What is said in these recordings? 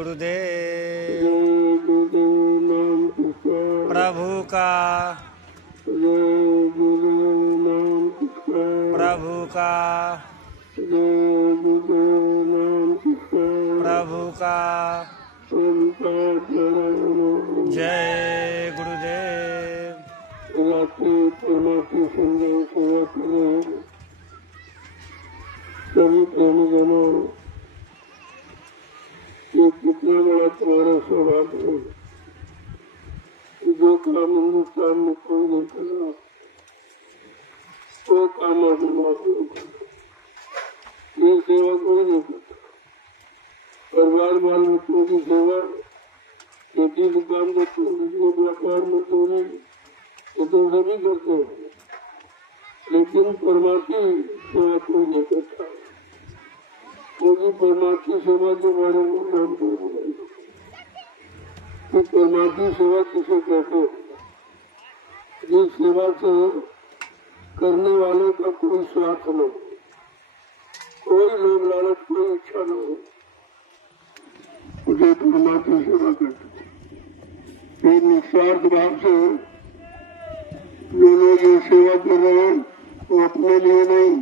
गुरुदेव। प्रभु का प्रभु का प्रभु का जय गुरुदेव। सभी प्रेमीजनों, ये कितना बड़ा तुम्हारा सौभाग्य है। जो काम हिंदुस्तान में कोई नहीं कर रहा, वो काम आप ये सेवा कोई नहीं करता। परिवार बाल बच्चों की सेवा, खेती दुकान बच्चों बिजली व्यापार मजदूरी, ये तो सभी करते हैं, लेकिन परमात्मा सेवा कोई नहीं करता। क्योंकि परमात्मा सेवा के बारे में जानते हैं कि परमात्मा सेवा किसे कहते हैं। जिस सेवा से करने वाले का कोई स्वार्थ नहीं, कोई लोभ लालच, कोई इच्छा नहीं हो, मुझे परमात्मा सेवा करते हैं। निस्वार्थ भाव से जो लोग ये सेवा कर रहे हैं वो अपने लिए नहीं,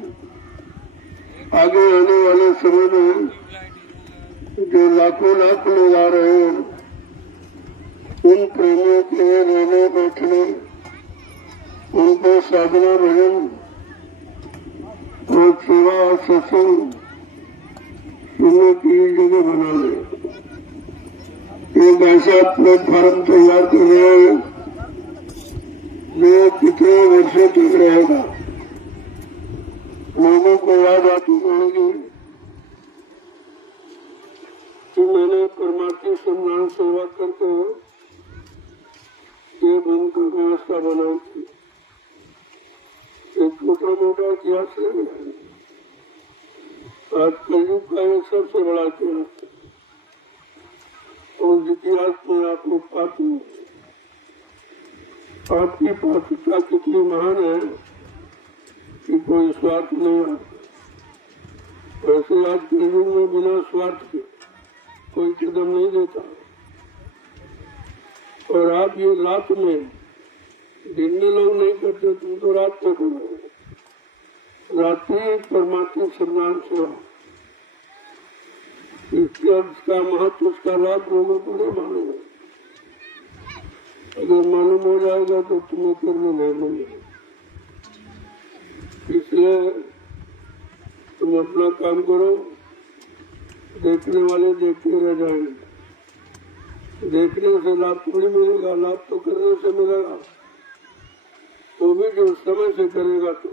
आगे आने वाले समय में जो लाखों लाख लोग आ रहे हैं उन प्रेमियों के लिए रहने बैठने, उनको साधना भजन और सेवा और सत्संग सुनने की जगह बना रहे। एक ऐसा प्लेटफॉर्म तैयार कर रहे हैं जो कितने वर्षों तक रहेगा। लोगों को याद आती रहेगी कि मैंने परमात्मा सम्मान सेवा करके ये मन का व्यवस्था बनाई थी। एक छोटा मोटा इतिहास है, आज कलयुग का एक सबसे बड़ा इतिहास है। और इतिहास में आप लोग पाते हैं आपकी पात्रता कितनी महान है कि कोई स्वार्थ नहीं आता। वैसे आज के युग में बिना स्वार्थ के कोई कदम नहीं देता। और आप ये रात में, दिन में लोग नहीं करते, तुम तो रात में करो। रात्रि परमात्मा सम्मान सेवा, इसका महत्व, उसका लाभ लोगों को नहीं मालूम। अगर मालूम हो जाएगा तो तुम्हें करने नहीं मिलेगा। इसलिए तुम अपना काम करो, देखने वाले देखते रह जाएंगे। देखने से लाभ थोड़ी मिलेगा, लाभ तो करने से मिलेगा। वो भी जो समय से करेगा, तो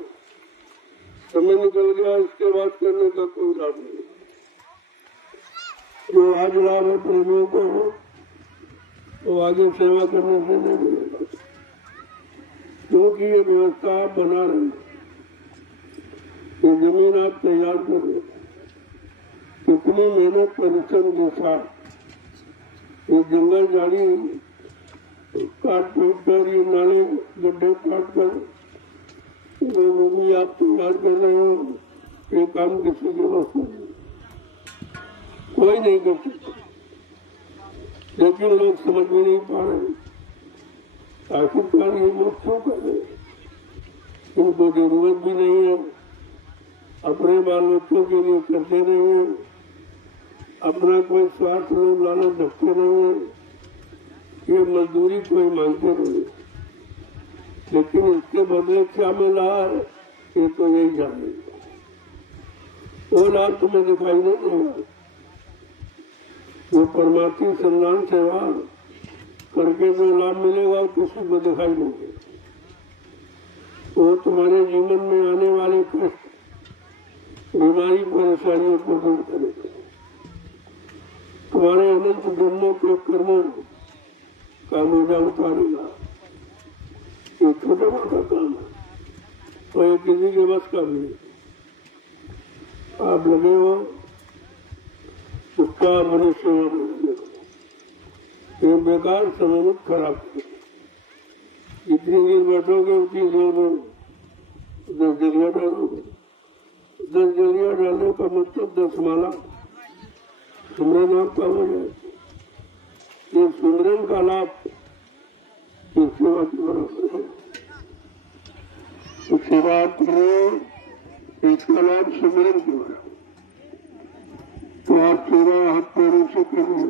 समय निकल गया, इसके बाद करने का कोई लाभ नहीं। जो आज लाभ है प्रेमियों को, वो आगे सेवा करने से नहीं मिलेगा। क्योंकि ये व्यवस्था आप बना रहे, ये जमीन आप तैयार कर रहे, कितनी मेहनत परिश्रम के साथ ये जंगल झाड़ी काट पीट कर, ये नाले गड्ढे काट कर वो भी आप तैयार कर रहे हो। ये काम किसी के बस नहीं, कोई नहीं कर सकता। लेकिन लोग समझ में नहीं पा रहे, आखिरकार ये लोग क्यों कर रहे हैं। इनको जरूरत भी नहीं है, अपने बाल बच्चों के लिए करते नहीं है, अपना कोई स्वार्थ लोग लालच रखते नहीं है, ये मजदूरी कोई मांगते नहीं। लेकिन इसके बदले क्या मिला है ये तो यही जाने। वो लाभ तुम्हें दिखाई नहीं देगा। वो परमात्मा सम्मान सेवा करके जो लाभ मिलेगा वो किसी को दिखाई नहीं देगा। वो तुम्हारे जीवन में आने वाले कष्ट, बीमारी, परेशानियों को दूर करेगा। तुम्हारे अनंत जन्मों के कर्मों का बोझा उतारेगा। ये छोटा मोटा काम है और ये किसी के बस का भी नहीं। आप लगे हो उसका मनुष्य ये बेकार समय मत खराब करो। जितनी देर बैठोगे उतनी देर में 10 जलिया डालोगे। 10 जलिया डालने का मतलब 10 माला तुम्हारे नाम का हो जाए। ये सुमरन का लाभ ये सेवा के बराबर है। तो सेवा आप कर रहे हो, इसका लाभ सुमरन के बराबर। तो आप सेवा हाथ पैरों से कर रहे हो,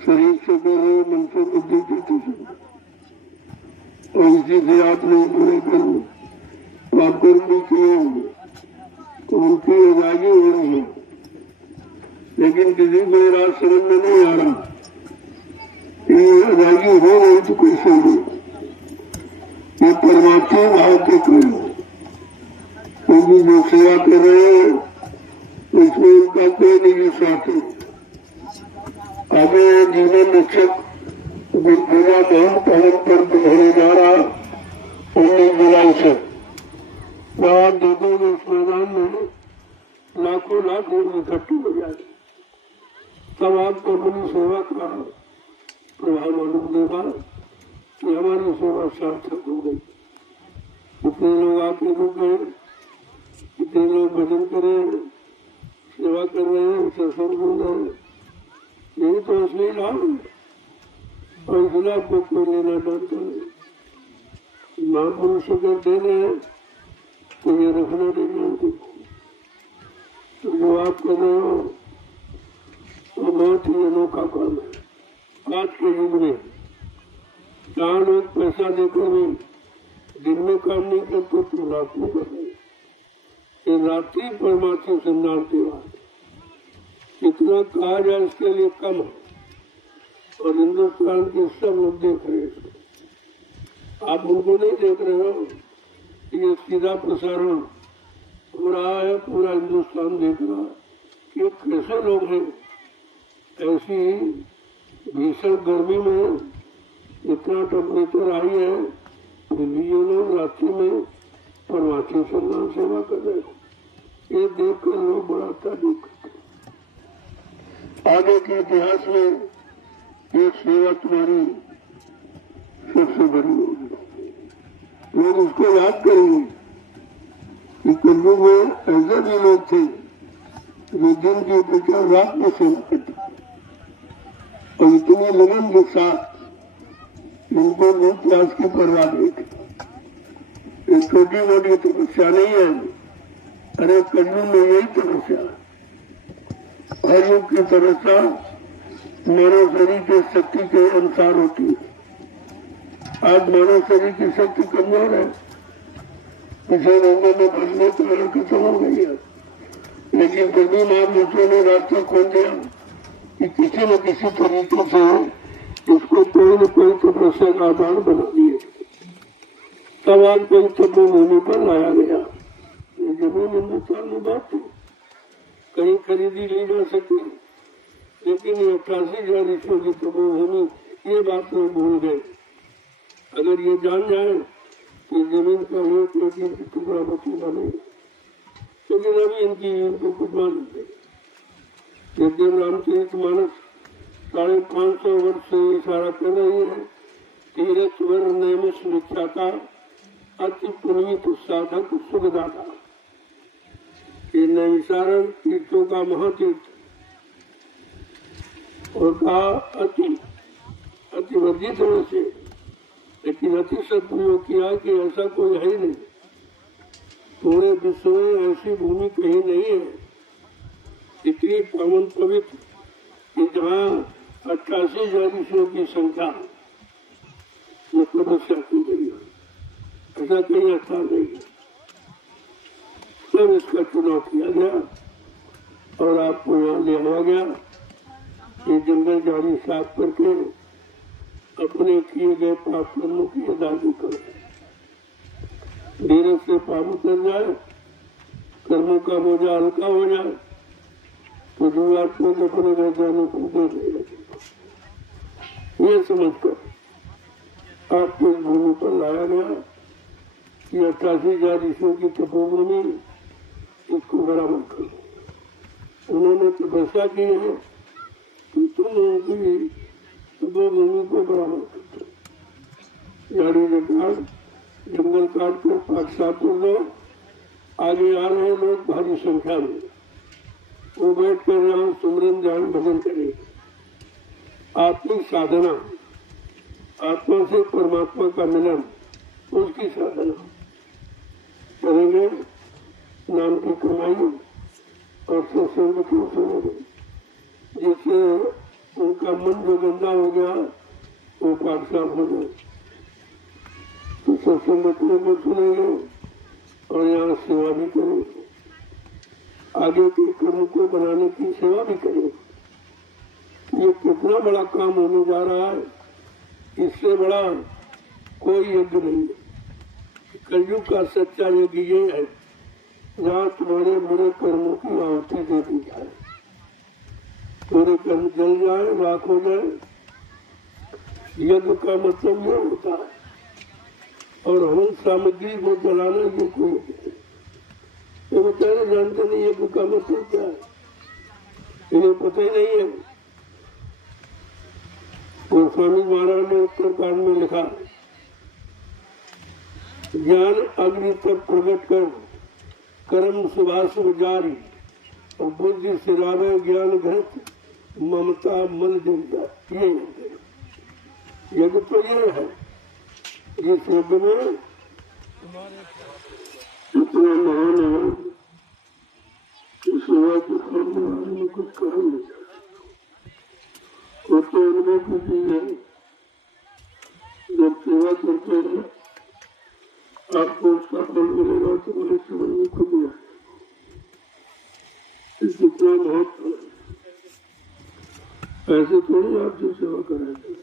शरीर से कर रहे हो, मन से, बुद्धि से, और इसी से आपने पूरे कर्म आप कर्म भी किए होंगे तो उनकी अदायगी हो रही है। लेकिन किसी को ये रात समझ में नहीं आ रहा ये अदायगी हो रही तो कैसे हो, ये परमात्मा भाव के करो, क्योंकि जो सेवा कर रहे हैं इसमें उनका कोई निजी स्वार्थ नहीं। आगे जीवन रक्षक पूरा महान पवन पर होने जा रहा 19 जुलाई से। आप देखोगे इस मैदान में लाखों लाख लोग इकट्ठे हो जाए, तब आपको अपनी सेवा का प्रभाव मालूम देगा कि हमारी सेवा सार्थक हो गई। कितने लोग आके रुक गए, कितने लोग भजन करें, सेवा कर रहे हैं, सत्संग सुन रहे हैं, यही तो असली लाभ है। और इस लाभ को कोई लेना डरता नहीं। महापुरुष अगर दे रहे हैं तो ये रखना नहीं जानते। तो जो आप कर रहे हो वो बहुत ही अनोखा काम है। आज के युग में जहाँ लोग पैसा देकर भी दिन में काम नहीं करते तो रात में कर रहे। ये रात्रि परमात्मा संधान की बात कितना कहा जाए इसके लिए कम है। और हिंदुस्तान के सब लोग देख रहे हैं, आप उनको नहीं देख रहे हो। ये सीधा प्रसारण हो रहा है, पूरा हिंदुस्तान देख रहा कि कैसे लोग हैं। ऐसी भीषण गर्मी में इतना टेम्परेचर आई है, फिर भी ये लोग रात्रि में परमात्मा सम्मान सेवा कर रहे हैं। ये देखकर लोग बड़ा तारीफ करते। आगे के इतिहास में ये सेवा तुम्हारी सबसे बड़ी होगी। लोग उसको याद करेंगे कि कलयुग में ऐसे भी लोग थे जो दिन की अपेक्षा रात में सेवा करते और इतनी लगन के साथ इनको भी प्यास की परवाह नहीं थी। ये छोटी मोटी तपस्या नहीं है। अरे कलयुग में यही तपस्या है। हर युग की तपस्या मानव शरीर के शक्ति के अनुसार होती है। आज मानव शरीर की शक्ति कमजोर है, पिछले लोगों में भजने तो खत्म हो गई है। लेकिन फिर भी महापुरुषों ने रास्ता खोल दिया कि किसी न किसी तरीके से इसको कोई न कोई तपस्या का आधार बना दिए। तब आज कोई तपोभूमि पर लाया गया। ये जमीन हिंदुस्तान में बात थी, कहीं खरीदी ली जा सकी, लेकिन ये 88,000 ईस्वी की तपोभूमि ये बात लोग भूल गए। अगर ये जान जाए कि जमीन का एक इंच टुकड़ा बचेगा नहीं, लेकिन अभी इनको कुछ मालूम नहीं। यद्यप रामचरितमानस 550 वर्ष से इशारा कर रही है। तीरथ वर नैमिष विख्याता अति पुनीत साधक सुखदाता। ये नैमिषारण तीर्थों का महातीर्थ और कहा अति वर्जित होने से, लेकिन अति सदुपयोग किया कि ऐसा कोई है ही नहीं। पूरे विश्व में ऐसी भूमि कहीं नहीं है इतनी पावन पवित्र कि जहाँ 88,000 ईश्वरों की संख्या में तपस्या की गई है। ऐसा कहीं स्थान नहीं है। तब इसका चुनाव किया गया और आपको यहाँ ले आया गया। ये जंगल झाड़ी साफ करके अपने किए गए पाप कर्मों की अदायगी करो। धीरे से पाप उतर जाए, कर्मों का बोझा हल्का हो जाए तो जीवात्मा को अपने घर जाने को दे नहीं लगेगा। ये समझकर आपको इस भूमि पर लाया गया कि 88,000 ईश्वर की तपोभूमि इसको बराबर करो। उन्होंने तपस्या की है तो तुम उनकी तपोभूमि को बराबर करते। झाड़ी काट, जंगल काट कर पाक साफ कर दो। आगे आ रहे लोग भारी संख्या में, वो बैठ कर यहाँ सुमरन ध्यान भजन करेंगे। आत्मिक साधना, आत्मा से परमात्मा का मिलन, उसकी साधना करेंगे, नाम की कमाई और सत्संग को सुनेंगे, जिससे उनका मन जो गंदा हो गया वो पाक साफ हो जाए। तो सत्संग को सुनेंगे और यहाँ सेवा भी करेंगे, आगे के कर्म को बनाने की सेवा भी करेंगे। ये कितना बड़ा काम होने जा रहा है, इससे बड़ा कोई यज्ञ नहीं है। कलयुग का सच्चा यज्ञ ये है जहाँ तुम्हारे बुरे कर्मों की आहुति दे दी जाए, बुरे कर्म जल जाए, राख हो जाए। यज्ञ का मतलब ये होता है, और हम सामग्री को जलाना ये कोई ये बेचारे जानते नहीं यज्ञ का मतलब क्या है, इन्हें पता ही नहीं है। और स्वामी महाराज ने उत्तरकांड में लिखा, ज्ञान अग्नि तक प्रकट कर, कर्म सुभाषुभ जारी, और बुद्धि सिरावे ज्ञान घृत, ममता मन जिंदा। ये यज्ञ तो ये है, जिस यज्ञ में इतना महान है, इस सेवा को करने वाले में कुछ कहा नहीं जा सकता। वो तो अनुभव की चीज है, जब सेवा करते हैं आपको उसका फल मिलेगा, तो मेरे जीवन में खुद ही कितना महत्व है। ऐसे थोड़ी आप जो सेवा करेंगे,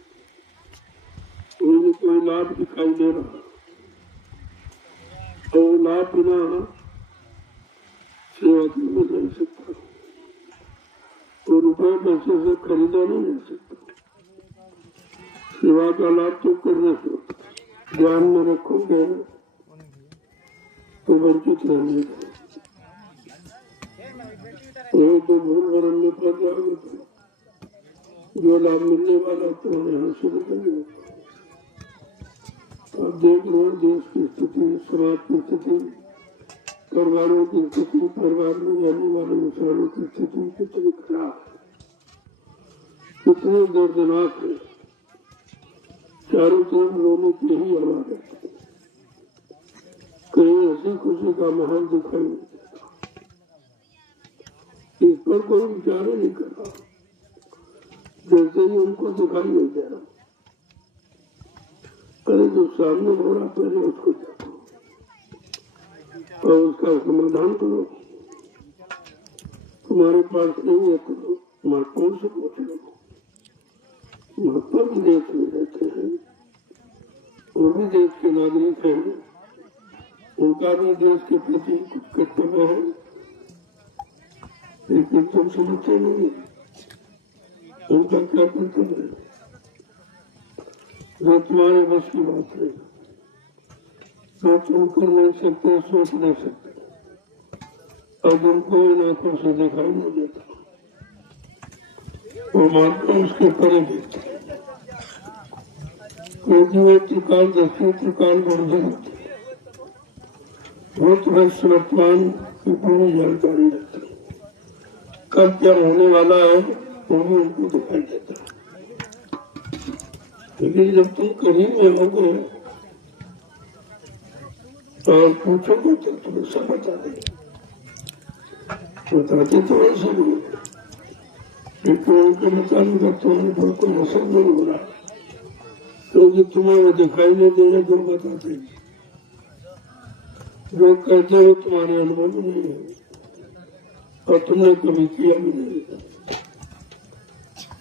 उन्हें कोई लाभ दिखाई दे रहा, और लाभ बिना सेवा की मिल नहीं सकता, और रुपये पैसे से खरीदा नहीं जा सकता। सेवा का लाभ तो करने से होता, ध्यान में रखोगे तो वंचित रहने का, तो भूल भरम में पड़ जाओगे, तो जो लाभ मिलने वाला तो यहाँ से निकल। अब देख लो देश की स्थिति, समाज की स्थिति, परिवारों की स्थिति, परिवार में रहने वाले इंसानों की स्थिति कितनी खराब है, कितनी दर्दनाक है। चारों तरफ रोने की ही आवाज है, कहीं हंसी खुशी का माहौल दिखाई नहीं देता। इस पर कोई विचार नहीं कर रहा, जैसे ही उनको दिखाई नहीं दे रहा। अरे जो सामने हो रहा पहले उसको देखो और उसका समाधान करो। तुम्हारे पास नहीं है तो महात्मा से पूछ लो। महात्मा भी देश में रहते हैं, वो भी देश के नागरिक हैं, उनका भी देश के प्रति कुछ कर्तव्य है, लेकिन तुम समझते नहीं उनका क्या कर्तव्य है, जो तुम्हारे बस की बात है, जो तुम कर नहीं सकते, सोच नहीं सकते, अब उनको इन आंखों से दिखाई नहीं देता, वो मानते उसके परे देते, क्योंकि वो त्रिकाल दृष्टि, त्रिकाल वर्धन होते, भूत भविष्य वर्तमान की पूरी जानकारी रखते, कब क्या होने वाला है वो भी उनको दिखाई देता। लेकिन जब तुम करीब में होगे और पूछोगे तो तुम्हें सब बता देंगे, बताते तो ऐसे नहीं, लेकिन उनके मुताबिक तुम्हारे पर कोई असर नहीं हो रहा, क्योंकि तुम्हें वो दिखाई नहीं दे रहे, जो बताते हैं, जो कहते हो तुम्हारे अनुभव नहीं है और तुमने कभी किया भी नहीं।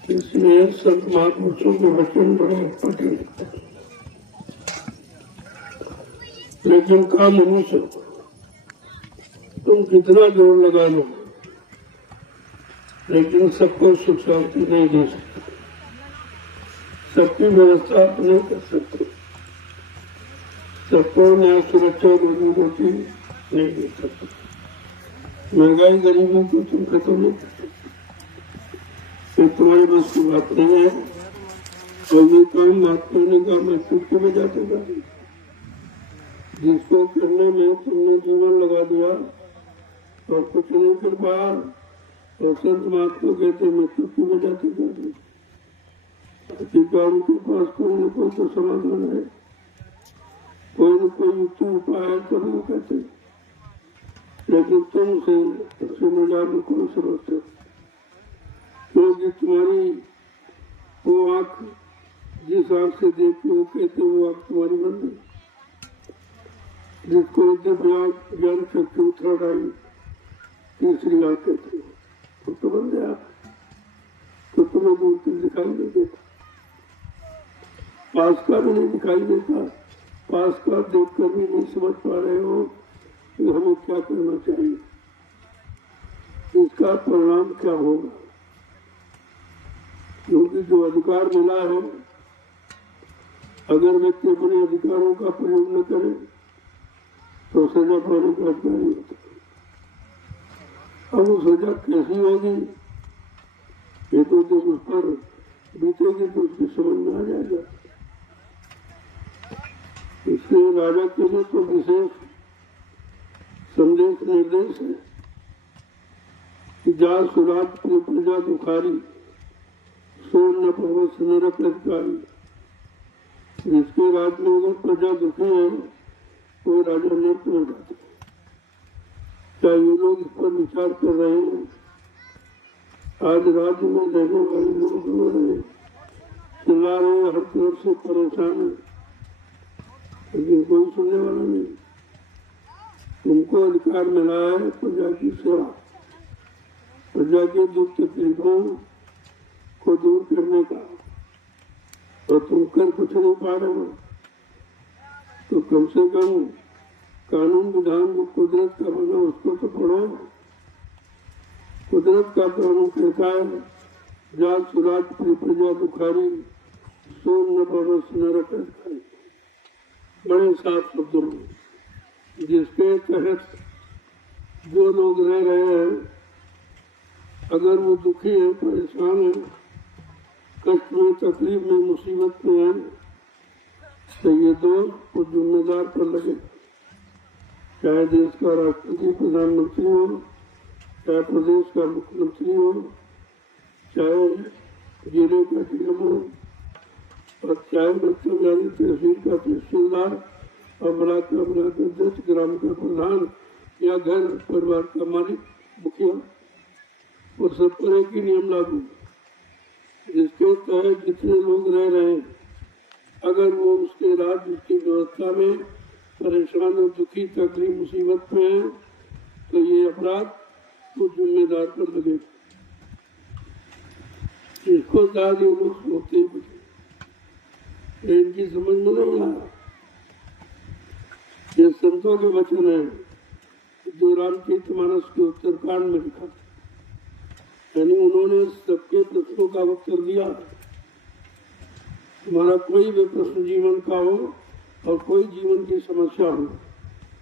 इसलिए संत महापुरुषों के वचन बड़े अटपटे लगते हैं, लेकिन काम मनुष्य तुम कितना जोर लगा लो, लेकिन सबको सुख शांति नहीं दे सकते, सबकी व्यवस्था आप नहीं कर सकते, सबको न्याय सुरक्षा रोजी रोटी नहीं दे सकते, महंगाई गरीबी को तुम खत्म नहीं कर सकते, ये तुम्हारे बस की बात नहीं है। और ये काम महात्मा ने कहा मैं चुटकी में जाते था, जिसको करने में तुमने जीवन लगा दिया और कुछ नहीं कर पाया, और संत महात्मा कहते मैं चुटकी में जाते था। अधिकारों के पास कोई न कोई तो समाधान है, कोई न कोई युक्ति उपाय है, तभी वो कहते हैं। लेकिन तुमसे मिलाने को समझते, क्योंकि तुम्हारी वो आंख जिस आंख से देखते वो कहते वो आंख तुम्हारी बंद है, जिसको ज्ञान शक्ति उत्तर आई तीसरी आंख कहते हो तो बंद है आप, तो तुम्हें दूर से दिखाई नहीं देता, पास का भी नहीं दिखाई देता, पास का देख कर भी नहीं समझ पा रहे हो कि हमें क्या करना चाहिए, इसका परिणाम क्या होगा। क्योंकि जो अधिकार मिला है, अगर व्यक्ति अपने अधिकारों का प्रयोग न करे तो सजा पाने का अधिकारी होता है। अब वो सजा कैसी होगी ये तो जब उस पर बीतेगी तो उसकी समझ में आ जाएगा। इसलिए राजा के लिए तो विशेष संदेश निर्देश है कि जाल सुरात प्रजा दुखारी सोन न पर्वत नरक अधिकारी। जिसके राज्य में अगर प्रजा दुखी है वो राजा नृत्य हो जाते हैं। क्या ये लोग इस पर विचार कर रहे हैं? आज राज्य में रहने वाले लोग रो रहे, चिल्ला रहे, हर तरफ से परेशान है, लेकिन कोई सुनने वाला नहीं। तुमको अधिकार मिला है प्रजा की सेवा, प्रजा के दुख तकलीफों को दूर करने का, और तुम कर कुछ नहीं पा रहे हो तो कम से कम कानून विधान जो कुदरत का बना उसको तो पढ़ो। कुदरत का कानून कहता है जाल सुरात प्रजा दुखारी सोन न पर्वत नरक अधिकारी। बड़े साफ शब्दों में, जिसके तहत जो लोग रह रहे हैं अगर वो दुखी है, परेशान है, कष्ट में, तकलीफ में, मुसीबत में है तो ये दोष को जिम्मेदार पर लगे। चाहे देश का राष्ट्रपति प्रधानमंत्री हो, चाहे प्रदेश का मुख्यमंत्री हो, चाहे जिले का डीएम हो, और चाहे मतलब तहसील का तहसीलदार और ब्लॉक का ब्लॉक अध्यक्ष, ग्राम का प्रधान या घर परिवार का मालिक, मुखिया, वो सब पर एक ही नियम लागू, जिसके तहत जितने लोग रह रहे हैं अगर वो उसके राज्य उसकी व्यवस्था में परेशान और दुखी, तकलीफ, मुसीबत में है तो ये अपराध तो जिम्मेदार पर लगेगा। इसको शायद ये लोग सोचते हैं, इनकी समझ में नहीं आया। ये संतों के वचन है जो रामचरितमानस के उत्तरकांड में लिखा, यानी उन्होंने सबके प्रश्नों का उत्तर दिया। तुम्हारा कोई भी प्रश्न जीवन का हो और कोई जीवन की समस्या हो,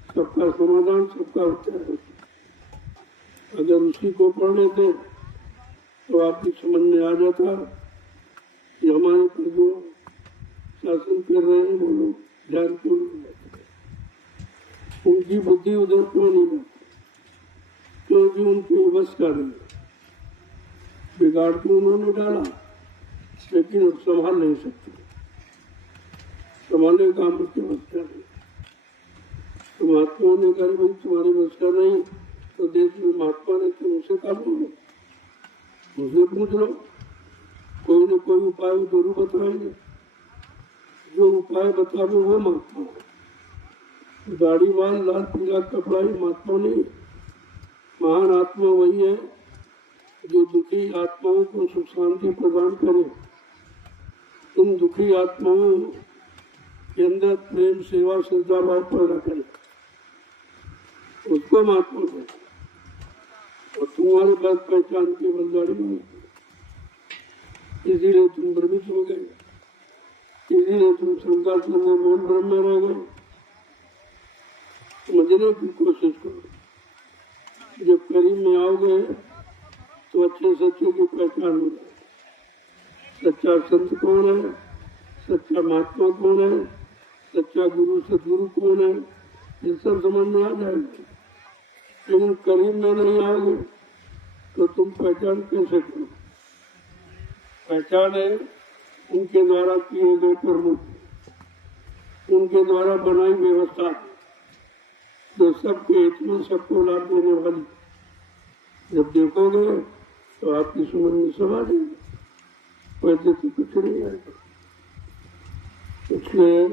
सबका समाधान, सबका उत्तर है। अगर उसी को पढ़ लेते तो आपकी समझ में आ जाता कि हमारे पर जो शासन कर रहे हैं वो लोग ध्यान क्यों नहीं देते, उनकी बुद्धि उधर क्यों नहीं जाती, क्योंकि उनके बस का नहीं। बिगाड़ तो उन्होंने डाला लेकिन अब संभाल नहीं सकते, संभालने का मुझके बस का नहीं। तो महात्माओं ने कहा भाई तुम्हारे बस का नहीं तो देश में महात्मा ने तुम उनसे कहा बोलो, मुझे पूछ लो, कोई न कोई उपाय जरूर बताएंगे। जो उपाय बतावे वो महात्मा, दाढ़ी बाल लाल पीला कपड़ा ही महात्मा नहीं। महान आत्मा वही है जो दुखी आत्माओं को सुख शांति प्रदान करे, उन दुखी आत्माओं के अंदर प्रेम, सेवा, श्रद्धा भाव पैदा करे, उसको महात्मा कहते। और तुम्हारे पास पहचान की बलदारी में, इसीलिए तुम भ्रमित हो गए, इसीलिए तुम शंका में मूल भ्रम में रह गए। समझने की कोशिश करो, जब करीब में आओगे तो अच्छे सच्चे की पहचान हो जाए। सच्चा संत कौन है, सच्चा महात्मा कौन है, सच्चा गुरु सदगुरु कौन है, ये सब समझ में आ जाएगा। लेकिन करीब में नहीं आओगे तो तुम पहचान कैसे करो? पहचान है उनके द्वारा किए गए कर्म, उनके द्वारा बनाई व्यवस्था जो सबके हित में सबको लाभ देने वाली, जब देखोगे तो आपकी समझ में सब आ जाएगा, वैसे तो कुछ नहीं आएगा। इसलिए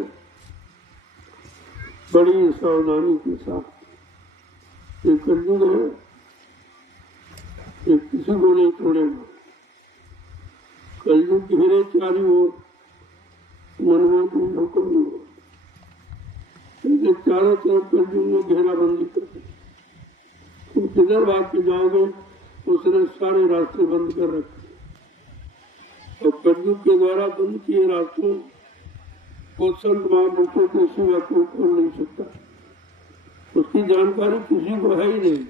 बड़ी सावधानी के साथ ये कलयुग है, ये किसी को नहीं छोड़ेगा। कलयुग घेरे चारों ओर, मनवा की हुक्म नहीं हो, चारों तरफ कलयुग में घेराबंदी कर दी। तुम किधर भाग के जाओगे, उसने सारे रास्ते बंद कर रखे। और कलयुग के द्वारा बंद किए रास्तों को संत महापुरुषों के सिवा कोई खोल नहीं सकता। उसकी जानकारी किसी को है ही नहीं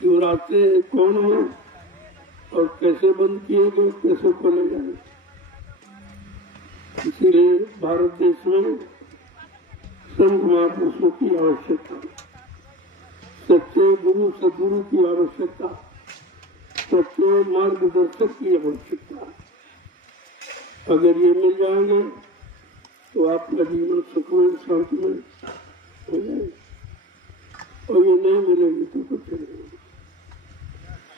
कि वो रास्ते कौन है और कैसे बंद किए गए, कैसे खोले जाए। इसीलिए भारत देश में संत महापुरुषों की आवश्यकता, सच्चे गुरु सदगुरु की आवश्यकता, सच्चे मार्गदर्शक की आवश्यकता। अगर ये मिल जाएंगे तो आपका जीवन सुखमय शांतिमय हो जाएगा, और ये नहीं मिलेगी तो कुछ नहीं।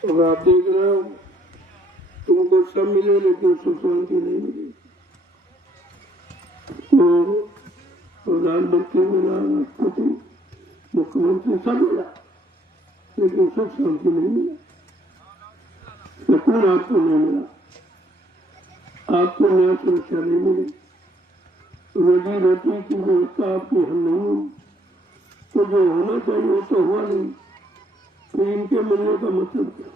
और आप देख रहे हो, तुमको सब मिले लेकिन सुख शांति नहीं मिलेगी। तो प्रधानमंत्री मिला, राष्ट्रपति, मुख्यमंत्री सब मिला, लेकिन सुख शांति नहीं मिला, सुकून आपको नहीं मिला, आपको न्याय सुरक्षा नहीं मिली, रोजी रोटी की व्यवस्था आपकी हल नहीं हुई। तो जो होना चाहिए वो तो हुआ नहीं, तो इनके मिलने का मतलब क्या?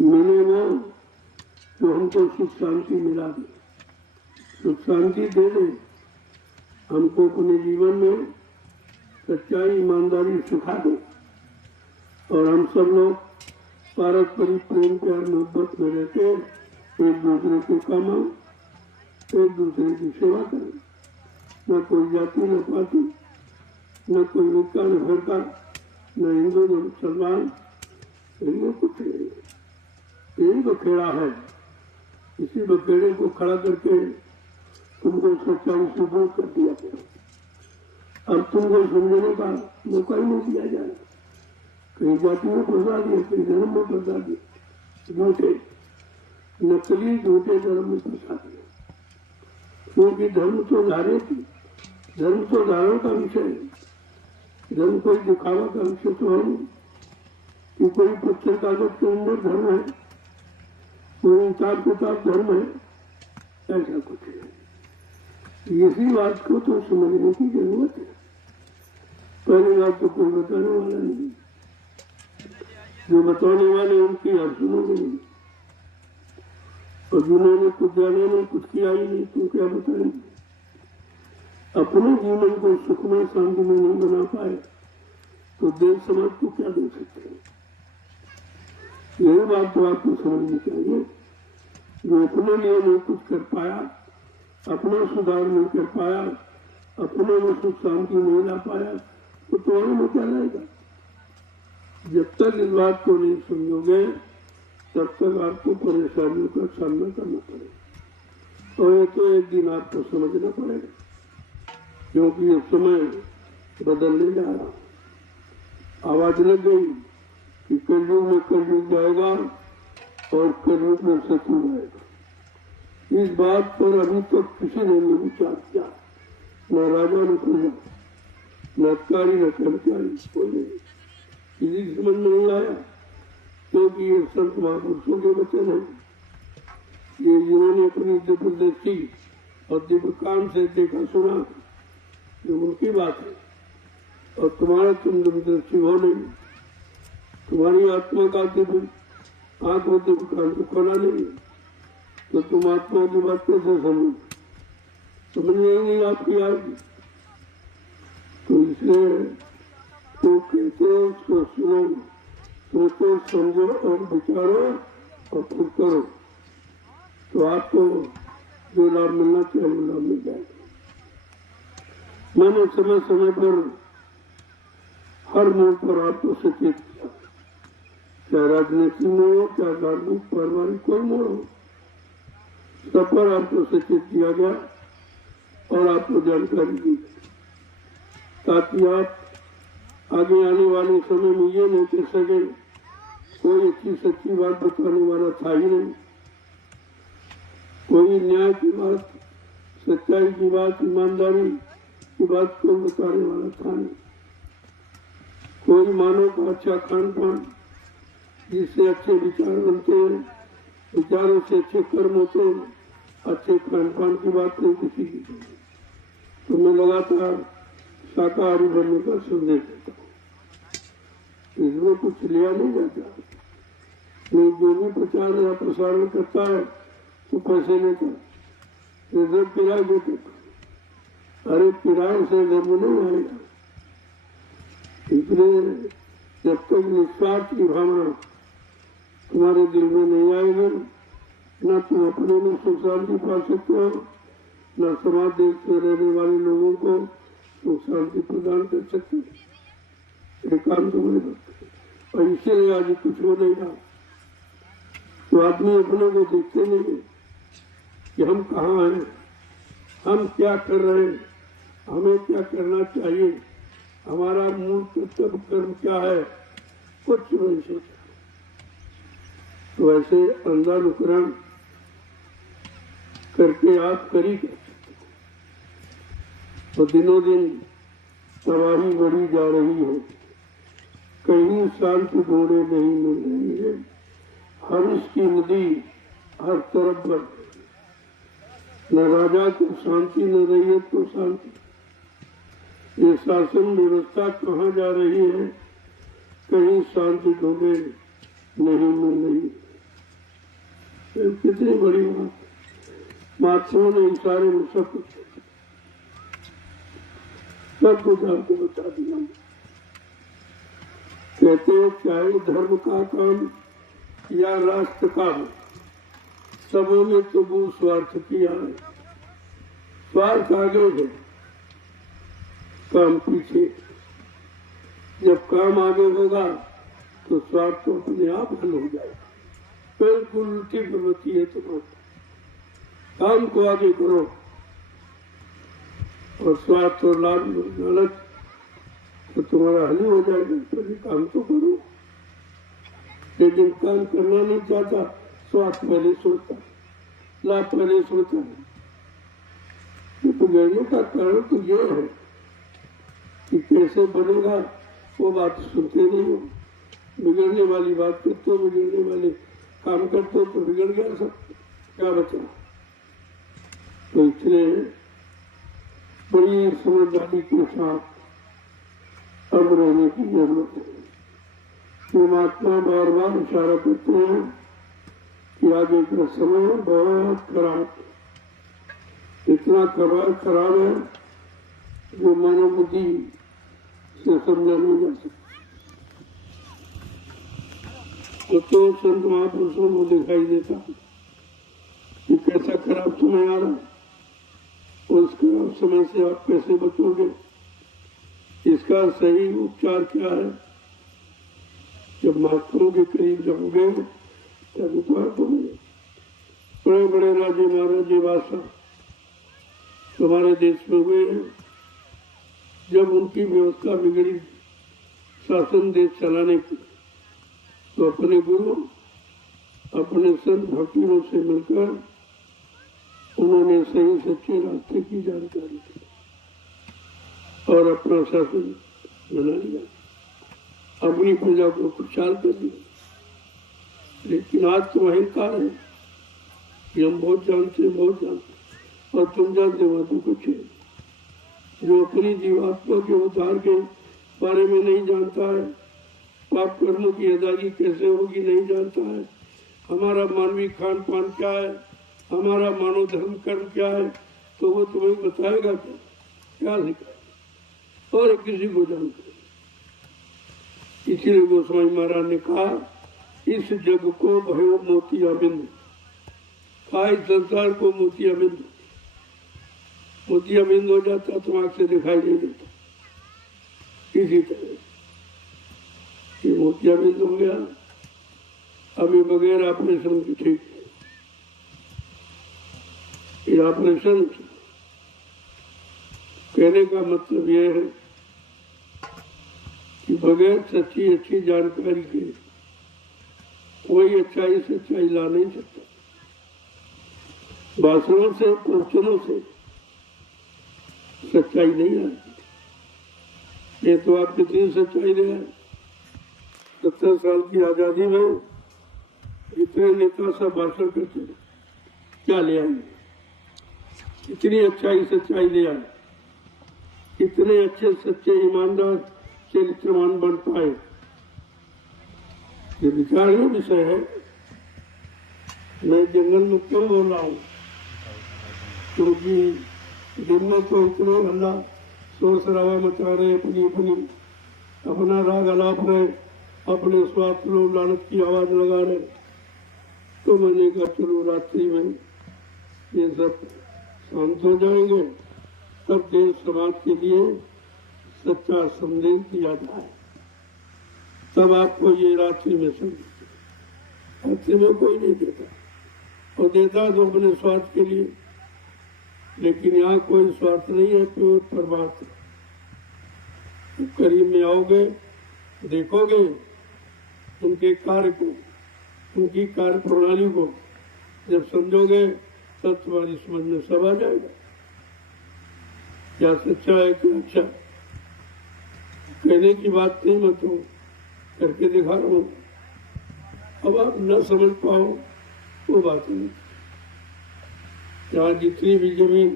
मिले वो जो हमको सुख शांति मिला दे, सुख शांति दे दे, हमको अपने जीवन में सच्चाई ईमानदारी सिखा दे, और हम सब लोग पारस्परिक प्रेम प्यार मोहब्बत में रहते एक दूसरे को कमाओ, एक दूसरे की सेवा करें। न कोई जाति, न पाति, न कोई रुका, न भड़का, न हिंदू, न मुसलमान, ये कुछ नहीं। यही बखेड़ा है। इसी बखेड़े को खड़ा करके तुमको सच्चाई से दूर कर दिया गया। अब तुमको समझने का मौका ही नहीं दिया जा रहा। कहीं जाति में फंसा दिया, कहीं धर्म में फंसा दिया, झूठे नकली झूठे धर्म में फंसा दिया। क्योंकि धर्म तो धारे थी, धर्म तो धारण का विषय है, धर्म कोई दिखावा का विषय तो है नहीं कि कोई पत्थर कागज के अंदर धर्म है, कोई हिसाब किताब धर्म है, ऐसा कुछ है। इसी बात को तो समझने की जरूरत है। पहली बात तो कोई बताने वाला नहीं, जो बताने वाले उनकी आप सुनोगे नहीं, और जिन्होंने कुछ जाना नहीं, कुछ किया ही नहीं, तो क्या बताएंगे? अपने जीवन को सुखमय शांति में नहीं बना पाए तो देश समाज को क्या दे सकते हैं? यही बात तो आपको समझनी चाहिए। जो अपने लिए नहीं कुछ कर पाया, अपना सुधार नहीं कर पाया, अपने में सुख शांति नहीं ला पाया, तो तुम्हारे में क्या लाएगा? जब तक इस बात को नहीं समझोगे तब तक आपको परेशानियों का सामना करना पड़ेगा। और ये तो एक दिन आपको समझना पड़ेगा, क्योंकि ये समय बदलने जा रहा। आवाज लग गई कि कलयुग में कलयुग जाएगा और कलयुग में सतयुग आएगा। इस बात पर अभी तक तो किसी ने नहीं विचार किया, न राजा न प्रजा, न अधिकारी न कर्मचारी, कोई नहीं, किसी समझ में नहीं आया। क्योंकि ये संत महापुरुषों के वचन है, ये जिन्होंने अपनी दिव्य दृष्टि और दिव्य कान से देखा सुना, ये उनकी बात है। और तुम्हारा तुम दिव्य दृष्टि हो नहीं, तुम्हारी आत्मा का दिव्य आंख और दिव्य कान को खोला नहीं, तो तुम आत्मा की बात कैसे समझ नहीं आपकी आएगी। तो इसलिए तो कहते हो उसको सुनो, सोचो समझो और विचारो और फिर करो, तो आपको जो लाभ मिलना चाहिए वो लाभ मिल जाएगा। मैंने समय समय पर हर मोड़ पर आपको सचेत किया, चाहे राजनीति में हो, चाहे धार्मिक पारिवारिक कोई मोड़ हो, सब पर आपको सचेत किया गया और आपको जानकारी दी ताकि आप आगे आने वाले समय में ये नहीं कह सके कोई अच्छी सच्ची बात बताने वाला था ही नहीं, कोई न्याय की बात, सच्चाई की बात, ईमानदारी की बात कोई बताने वाला था नहीं, कोई मानव का अच्छा खान पान जिससे अच्छे विचार बनते हैं, विचारों से अच्छे कर्म होते हैं, अच्छे खान पान की बात नहीं किसी की। तो मैं लगातार शाकाहारी बनने का संदेश देता हूँ, इसमें कुछ लिया नहीं जाता। मैं जो भी प्रचार या प्रसारण करता है तो पैसे लेता, जब किराए देते, अरे किराए से धर्म नहीं आएगा। इसलिए जब तक निस्वार्थ की भावना तुम्हारे दिल में नहीं आएगी, न तुम अपने में सुख शांति पा सकते हो, न समाज देश में रहने वाले लोगों को सुख शांति प्रदान कर सकते हो। ये काम तो नहीं करते और इसीलिए आज कुछ हो नहीं रहा। तो आदमी अपने को देखते नहीं है कि हम कहाँ हैं, हम क्या कर रहे हैं, हमें क्या करना चाहिए, हमारा मूल कर्तव्य कर्म क्या है, कुछ नहीं सोचता। तो ऐसे अंधानुकरण करके आप करी कर सकते हो। तो दिनों दिन तबाही बढ़ी जा रही है, कहीं शांति ढूंढे नहीं मिल रही है, हर्ष की नदी हर तरफ बढ़ रही है, न राजा को शांति न रैयत को शांति। ये शासन व्यवस्था कहाँ जा रही है, कहीं शांति ढूंढे नहीं मिल रही। कितनी बड़ी बात, महात्माओं ने इशारे में सब कुछ आपको बता दिया। कहते हैं चाहे धर्म का काम या राष्ट्र का हो, सबों में तो वो स्वार्थ किया है। स्वार्थ आगे है, काम पीछे। जब काम आगे होगा तो स्वार्थ तो अपने आप हल हो जाएगा। बिल्कुल उल्टी प्रवृत्ति है तुम्हारी, काम को आगे करो और स्वार्थ और लाभ लालच तो तुम्हारा हल हो जाएगा। तो काम तो करो, लेकिन काम करना नहीं चाहता, स्वार्थ पहले सोचता, लाभ पहले सोचता है। तो बिगड़ने का कारण तो ये है कि कैसे बनेगा वो बात सुनते नहीं हो। बिगड़ने वाली बात करते हो, बिगड़ने वाले काम करते हो तो बिगड़ गया सब, क्या बचा। तो इसलिए बड़ी समझदारी के साथ अब रहने की जरूरत है। महात्मा बार बार इशारा करते हैं कि आगे का समय बहुत खराब, इतना खराब है जो मानव बुद्धि से समझा नहीं जा सकता। तो संत महापुरुषों को दिखाई देता कि कैसा खराब समय आ रहा है, उस खराब समय से आप कैसे बचोगे, इसका सही उपचार क्या है। जब महात्माओं के करीब जाओगे तब उपचार करोगे। बड़े बड़े राजे महाराजे बादशाह हमारे देश में हुए हैं, जब उनकी व्यवस्था बिगड़ी शासन देश चलाने की, तो अपने गुरु, अपने संत फकीरों से मिलकर उन्होंने सही सच्चे रास्ते की जानकारी दी और अपना शासन बना लिया, अपनी प्रजा को प्रचार कर दिया। लेकिन आज तो अहंकार है कि हम बहुत जानते हैं, बहुत जानते, और तुम जानते हो तो कुछ है। जो अपनी जीवात्मा के उद्धार के बारे में नहीं जानता है, पाप कर्मों की अदायगी कैसे होगी नहीं जानता है, हमारा मानवीय खान पान क्या है, हमारा मानव धर्म कर्म क्या है, तो वो तुम्हें बताएगा क्या सिखाएगा, और किसी को जानते। इसीलिए गोस्वामी महाराज ने कहा, इस जग को भयो मोतिया बिंद, इस संसार को मोतिया बिंद। मोतिया बिंद हो जाता तो आंख से दिखाई नहीं देता, इसी तरह ये मोतिया बिंद हो गया। अभी बगैर ऑपरेशन की ठीक ये ऑपरेशन कहने का मतलब यह है कि बगैर सच्ची अच्छी जानकारी के कोई अच्छाई सच्चाई ला नहीं सकता। भाषणों से प्रवचनों से सच्चाई नहीं आती। ये तो आप कितनी सच्चाई ले आए। 70 साल की आजादी में जितने नेता सब भाषण करते क्या ले आए, कितनी अच्छाई सच्चाई ले आए, कितने अच्छे सच्चे ईमानदार चरित्रवान बन पाए। ये विचारणीय विषय है। मैं जंगल में क्यों बोल रहा हूँ, क्योंकि दिन में तो इतने हल्ला शोर शराबा मचा रहे, अपनी अपना राग अलाप रहे, अपने स्वार्थ लोग लालच की आवाज लगा रहे। तो मैंने कहा चलो रात्रि में ये सब शांत हो जाएंगे, तब देश समाज के लिए सच्चा संदेश दिया जाए, तब आपको ये रात्रि में समझ। रात्रि में कोई नहीं देता, और देता तो अपने स्वार्थ के लिए। लेकिन यहाँ कोई स्वार्थ नहीं है, प्योर परमार्थ। करीब में आओगे, देखोगे उनके कार्य को, उनकी कार्य प्रणाली को जब समझोगे तब तुम्हारी समझ में सब आ जाएगा, क्या सच्चा है क्या अच्छा। कहने की बात नहीं, मैं तो करके दिखा रहा हूँ। अब आप न समझ पाओ वो बात नहीं। यहाँ जितनी भी जमीन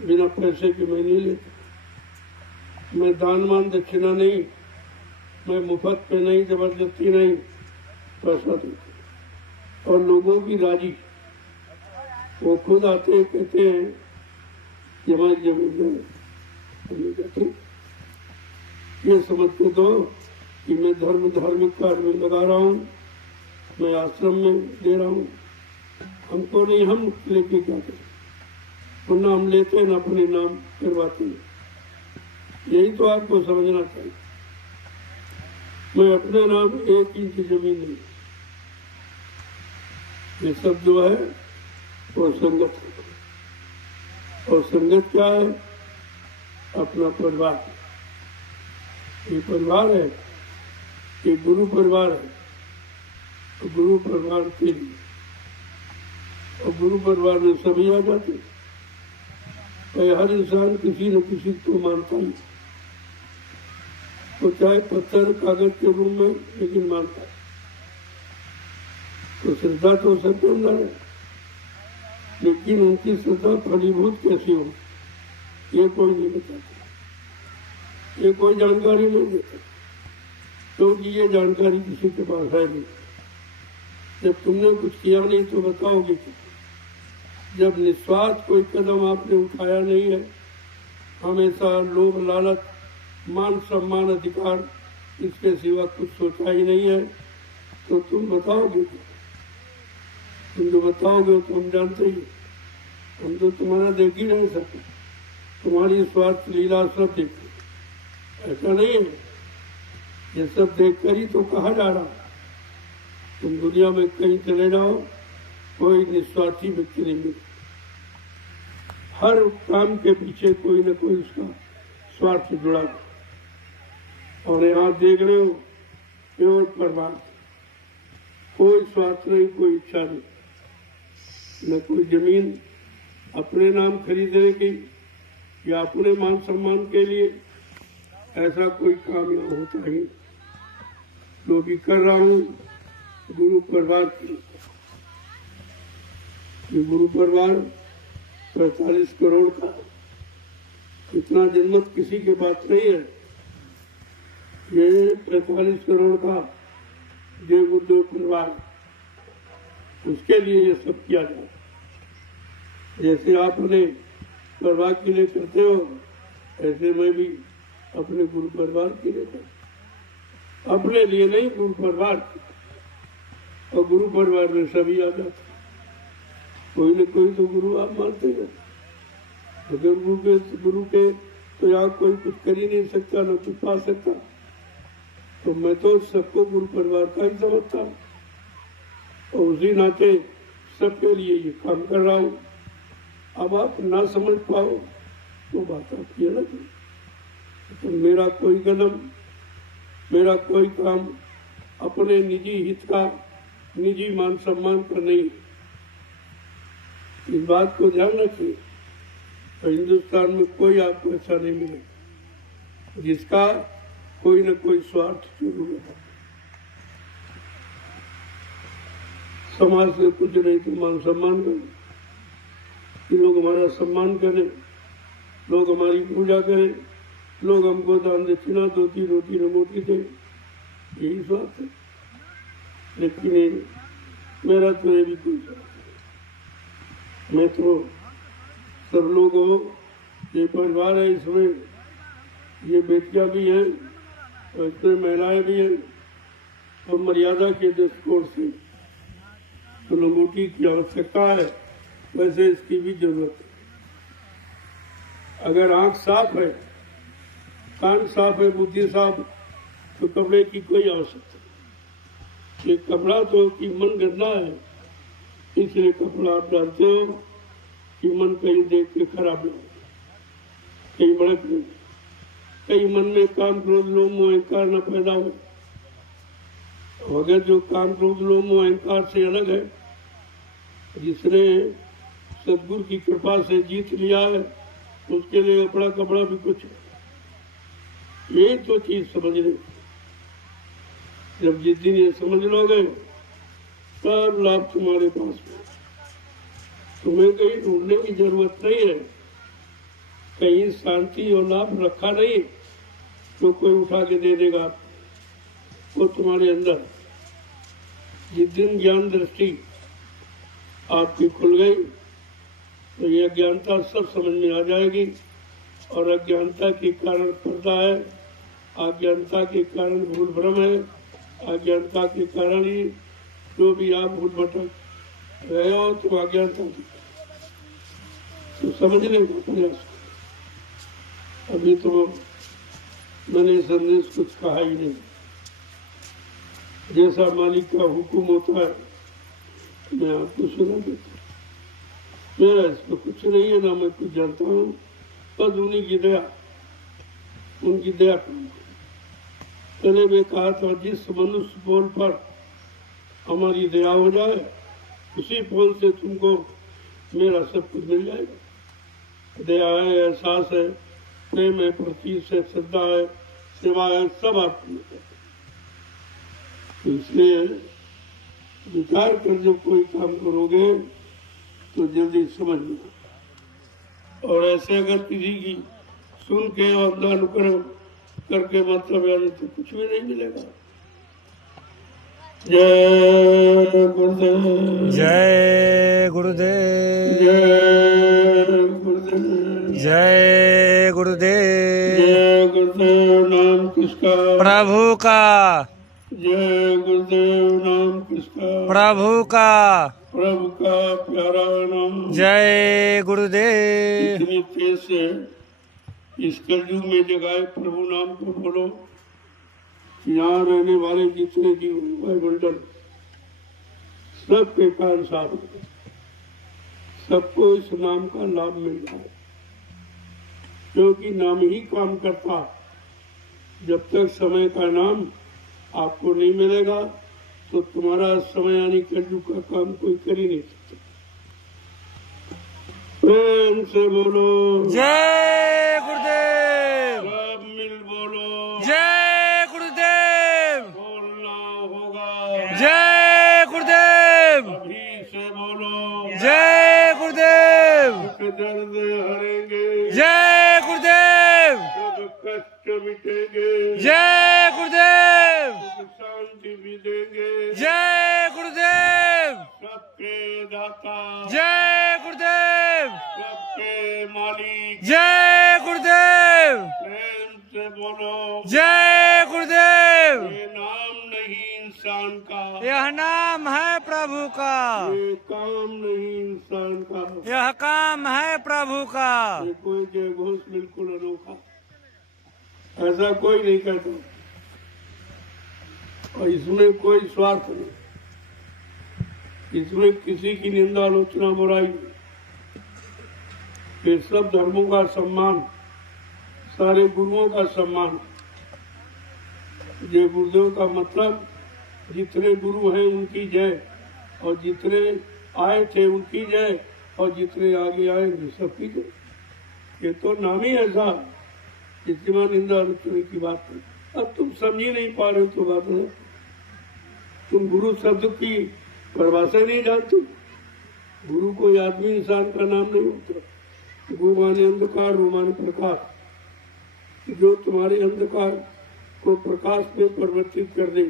बिना पैसे की मैं नहीं लेता। मैं दान मान दक्षिणा नहीं, मैं मुफ्त पे नहीं, जबरदस्ती नहीं, पैसा देता। और लोगों की राजी, वो खुद आते हैं, कहते हैं कि हमारी जमीन है। ये समझते दो कि मैं धार्मिक कार्य में लगा रहा हूँ, मैं आश्रम में दे रहा हूँ। हमको नहीं, हम लेके क्या करें, वरना हम लेते हैं ना अपने नाम करवाते हैं। यही तो आपको समझना चाहिए। मैं अपने नाम 1 इंच जमीन नहीं, ये सब जो है वो संगत है। और संगत क्या है? अपना परिवार। ये परिवार है, ये गुरु परिवार है। तो गुरु परिवार के लिए, और गुरु परिवार में सभी आ जाते। हर इंसान किसी न किसी को मानता ही, तो चाहे पत्थर कागज के रूप में, लेकिन मानता है। तो श्रद्धा तो सबके अंदर है, लेकिन उनकी श्रद्धा फलीभूत कैसी हो ये कोई नहीं बताता, ये कोई जानकारी नहीं देता, क्योंकि ये जानकारी किसी के पास है नहीं। जब तुमने कुछ किया नहीं तो बताओगे क्या? जब निस्वार्थ कोई कदम आपने उठाया नहीं है, हमेशा लोभ लालच मान सम्मान अधिकार इसके सिवा कुछ सोचा ही नहीं है, तो तुम बताओगे क्या? तुम जो बताओगे तो हम जानते ही, हम तो तुम्हारा देख ही नहीं सकते, तुम्हारी स्वार्थ लीला सब देखते। ऐसा नहीं है, ये सब देखकर ही तो कहा जा रहा। तुम दुनिया में कहीं चले जाओ, कोई निस्वार्थी व्यक्ति नहीं मिलता। हर काम के पीछे कोई न कोई उसका स्वार्थ जुड़ा है। और यहाँ देख रहे हो केवल परमार्थ, कोई स्वार्थ नहीं, कोई इच्छा नहीं, न कोई जमीन अपने नाम खरीदने की या अपने मान सम्मान के लिए। ऐसा कोई काम यहाँ होता ही। जो भी कर रहा हूँ गुरु परिवार की। ये गुरु परिवार 45 करोड़ का, इतना जनमत किसी के पास नहीं है। ये 45 करोड़ का जय गुरुदेव परिवार, उसके लिए ये सब किया जाए। जैसे आप अपने परिवार के लिए करते हो, ऐसे मैं भी अपने गुरु परिवार के लिए करता। अपने लिए नहीं, गुरु परिवार के। और गुरु परिवार में सभी आ जाते, कोई न कोई तो गुरु आप मानते हैं। अगर गुरु के तो यहाँ कोई कुछ कर ही नहीं सकता, न कुछ पा सकता। तो मैं तो सबको गुरु परिवार का ही समझता हूँ, और उसी नाते सबके लिए ये काम कर रहा हूँ। अब आप ना समझ पाओ तो बात आपकी अलग है। तो मेरा कोई कदम, मेरा कोई काम अपने निजी हित का, निजी मान सम्मान पर नहीं। इस बात को ध्यान रखिए। तो हिंदुस्तान में कोई आपको ऐसा नहीं मिलेगा जिसका कोई न कोई स्वार्थ जरूर है। समाज से कुछ नहीं तो मान सम्मान करें कि लोग हमारा सम्मान करें, लोग हमारी पूजा करें, लोग हमको दान दक्षिणा धोती रोटी नमोटी दें, यही स्वार्थ है। लेकिन मेरा तो ये भी कोई स्वार्थ नहीं। मैं तो सब लोग हो, ये परिवार है, इसमें ये बेटियां भी हैं और इसमें महिलाएं भी हैं। तो मर्यादा के दृष्टिकोण से तो लंगोटी की आवश्यकता है, वैसे इसकी भी जरूरत है। अगर आंख साफ है, कान साफ है, बुद्धि साफ, तो कपड़े की कोई आवश्यकता नहीं। ये कपड़ा तो कि मन गंदा है, इसलिए कपड़ा आप डालते हो कि मन कहीं देख के खराब ना हो, कहीं भड़क नहीं, कहीं मन में काम क्रोध लोभ मोह अहंकार न पैदा हो। अगर जो काम क्रोध लोभ मोह अहंकार से अलग है, जिसने सदगुरु की कृपा से जीत लिया है, उसके लिए अपना कपड़ा भी कुछ है। ये तो चीज समझने, जब जिस दिन ये समझ लोगे तब लाभ तुम्हारे पास में। तुम्हें कहीं ढूंढने की जरूरत नहीं है, कहीं शांति और लाभ रखा नहीं तो कोई उठा के दे देगा। वो तुम्हारे अंदर जिस दिन ज्ञान दृष्टि आपकी खुल गई तो ये अज्ञानता सब समझ में आ जाएगी। और अज्ञानता के कारण पर्दा है, अज्ञानता के कारण भूल भ्रम है, अज्ञानता के कारण ही जो भी आप भूल भटक रहे हो तो अज्ञानता की तो समझने का प्रयास। अभी तो मैंने संदेश कुछ कहा ही नहीं। जैसा मालिक का हुक्म होता है मैं आपको सुना देता हूँ। मेरा इसमें कुछ नहीं है, ना मैं कुछ जानता हूँ, बस उन्हीं की दया, उनकी दया। पहले मैं कहा था जिस मनुष्य बोल पर हमारी दया हो जाए उसी बोल से तुमको मेरा सब कुछ मिल जाएगा। दया है, एहसास है, प्रेम है, प्रतीक है, श्रद्धा है, सेवा है, सब आपको मिल जाएगा। इसलिए विचार कर जब कोई काम करोगे तो जल्दी समझ लो। और ऐसे अगर किसी की सुन के और अनुकरण करके मतलब यानी तो कुछ भी नहीं मिलेगा। जय गुरुदेव, जय गुरुदेव, जय गुरुदेव, जय गुरुदेव। जय गुरुदेव। नाम किसका? प्रभु का। जय गुरुदेव। नाम किसका? प्रभु का। प्रभु का प्यारा नाम। जय गुरुदेव। इतनी तेज से इस कलयुग में जगाए प्रभु नाम को बोलो। यहाँ रहने वाले जितने जीव वायुमंडल सबके कान साफ हो, सबको इस नाम का लाभ मिल जाए, क्योंकि नाम ही काम करता। जब तक समय का नाम आपको नहीं मिलेगा तो तुम्हारा समय यानी कलयुग का काम कोई कर ही नहीं सकता। प्रेम से बोलो जय गुरुदेव। सब मिल बोलो जय गुरुदेव। बोलना होगा जय गुरुदेव। अभी से बोलो जय गुरुदेव। दुख दर्द हरेंगे, जय गुरुदेव। सब कष्ट मिटेंगे, जय गुरुदेव। सुख शांति भी देंगे। जय गुरुदेव। सबके दाता, जय गुरुदेव। सबके मालिक, जय गुरुदेव। प्रेम से बोलो जय गुरुदेव। ये नाम नहीं इंसान का, यह नाम है प्रभु का, ये काम नहीं इंसान का, यह काम है प्रभु का। ये कोई जय घोष बिल्कुल अनोखा, ऐसा कोई नहीं कहता। और इसमें कोई स्वार्थ नहीं, इसमें किसी की निंदा आलोचना बुराई नहीं। फिर सब धर्मों का सम्मान, सारे गुरुओं का सम्मान। जय गुरुदेव का मतलब जितने गुरु हैं उनकी जय, और जितने आए थे उनकी जय, और जितने आगे आएंगे सबकी जय। ये तो नाम ही ऐसा जिसकी मां निंदा आलोचना की बात है। अब तुम समझ ही नहीं पा रहे तो बात है, तुम गुरु शब्द की परिभाषा नहीं जानते। गुरु कोई आदमी इंसान का नाम नहीं होता। गुरु माने अंधकार, रू माने प्रकाश। जो तुम्हारे अंधकार को प्रकाश में परिवर्तित कर दे,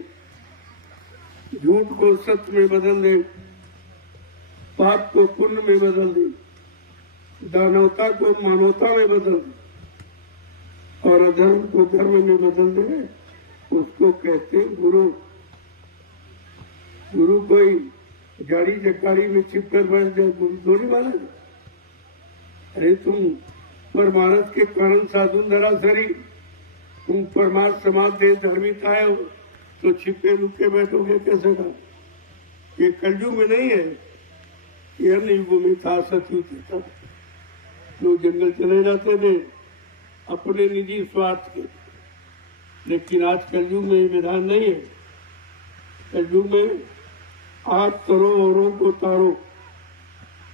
झूठ को सत्य में बदल दे, पाप को पुण्य में बदल दे, दानवता को मानवता में बदल दे, और अधर्म को धर्म में बदल दे, उसको कहते हैं गुरु। गुरु कोई गाड़ी चकारी में चिपकर बैठ जाए, गुरु थोड़ी माना। अरे तुम परमारथ के कारण साधु धरासरी, तुम परमार्थ समाज देश धर्मित आए हो तो छिपे रुके बैठोगे कैसे का? ये कलयुग में नहीं है, ये अन्य युगों में था, सतयुग था। लोग जंगल चले जाते थे अपने निजी स्वार्थ के, लेकिन आज कलयुग में ये विधान नहीं है। कलयुग में आप करो औरों को तारो,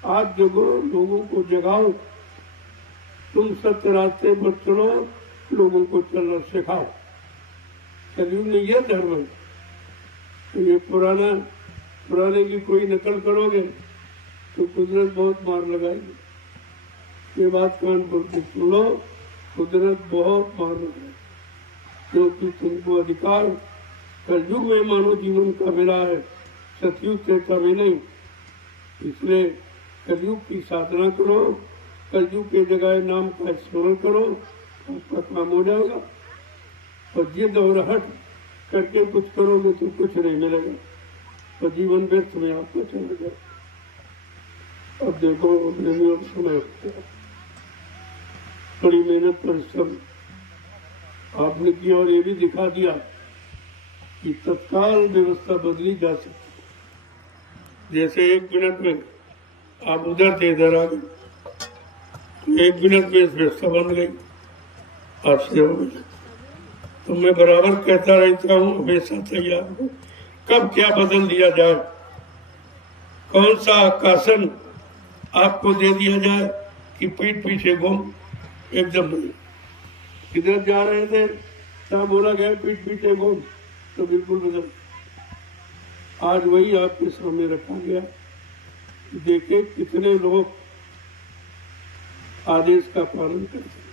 आप जगो लोगों को जगाओ, तुम सत्य रास्ते पर चलो, लोगों को चलना सिखाओ। कलयुग में यह धर्म है। तो ये पुराने की कोई नकल करोगे तो कुदरत बहुत मार लगाएगी। ये बात कान पर सुन लो, कुदरत बहुत मार लगाएगी, क्योंकि तुमको अधिकार कलयुग में मानव जीवन का मिला है, सतयुग त्रेता में नहीं। इसलिए कलयुग की साधना करो, कलयुग के जगह नाम का स्मरण करो, आपका काम हो जाएगा। और जिद और हट करके कुछ करोगे तो कुछ नहीं मिलेगा, और जीवन व्यर्थ में आपको चला जाए। अब देखो और समय बड़ी मेहनत परिश्रम आपने किया, और ये भी दिखा दिया कि तत्काल व्यवस्था बदली जा सकती। जैसे 1 मिनट में आप उधर से इधर आ गए, 1 मिनट में व्यवस्था बन गई, आपसे हो गई। तो मैं बराबर कहता रहता हूँ, हमेशा तैयार हूँ, कब क्या बदल दिया जाए, कौन सा आसन आपको दे दिया जाए कि पीठ पीछे घूम, एकदम नहीं। किधर जा रहे थे, क्या बोला गया पीठ पीछे घूम, तो बिल्कुल बदल। आज वही आपके सामने रखा गया। देखे कितने लोग आदेश का पालन करते हैं,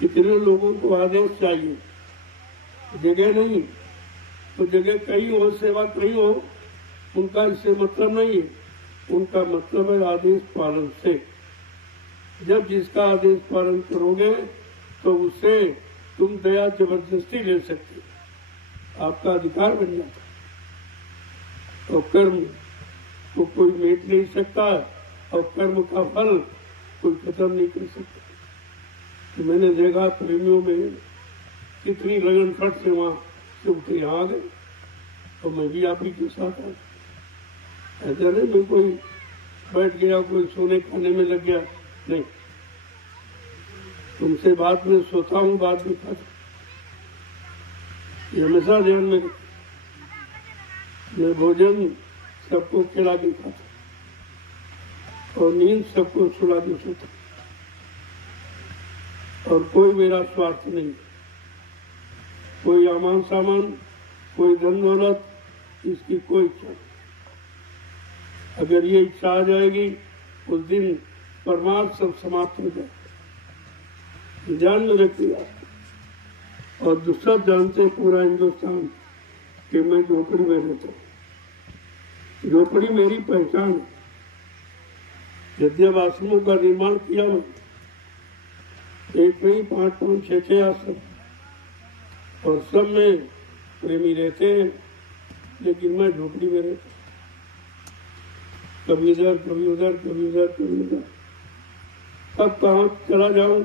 कितने लोगों को आदेश चाहिए, जगह नहीं तो जगह कहीं हो, सेवा कहीं हो, उनका इससे मतलब नहीं है। उनका मतलब है आदेश पालन से। जब जिसका आदेश पालन करोगे तो उससे तुम दया जबरदस्ती ले सकते, आपका अधिकार बन जाता। और कर्म को कोई मेट नहीं सकता, और कर्म का फल कोई खत्म नहीं कर सकता। तो मैंने देखा प्रेमियों में कितनी लगन फट से वहां से उठे यहाँ आ गए, तो मैं भी आप ही के साथ आया। ऐसा नहीं मैं कोई बैठ गया, कोई सोने खाने में लग गया, नहीं। तुमसे बात में सोता हूँ, बात में खाता, ये हमेशा ध्यान में। मैं भोजन सबको खिला के खाता, और नींद सबको सुला के सोता, और कोई मेरा स्वार्थ नहीं, कोई अमान सामान, कोई धन दौलत, इसकी कोई इच्छा नहीं। अगर ये इच्छा आ जाएगी उस दिन परमार्थ सब समाप्त हो जाए। ध्यान में रखिएगा। और दूसरा जानते पूरा हिंदुस्तान कि मैं झोपड़ी में रहता हूँ, झोपड़ी मेरी पहचान है। यद्यप आश्रमों का निर्माण किया मैं, एक नहीं 5, 5, 6 आश्रम, और सब में प्रेमी रहते हैं, लेकिन मैं झोपड़ी में रहता हूँ। कभी इधर, कभी उधर, कभी उधर, कभी उधर, कब कहाँ चला जाऊं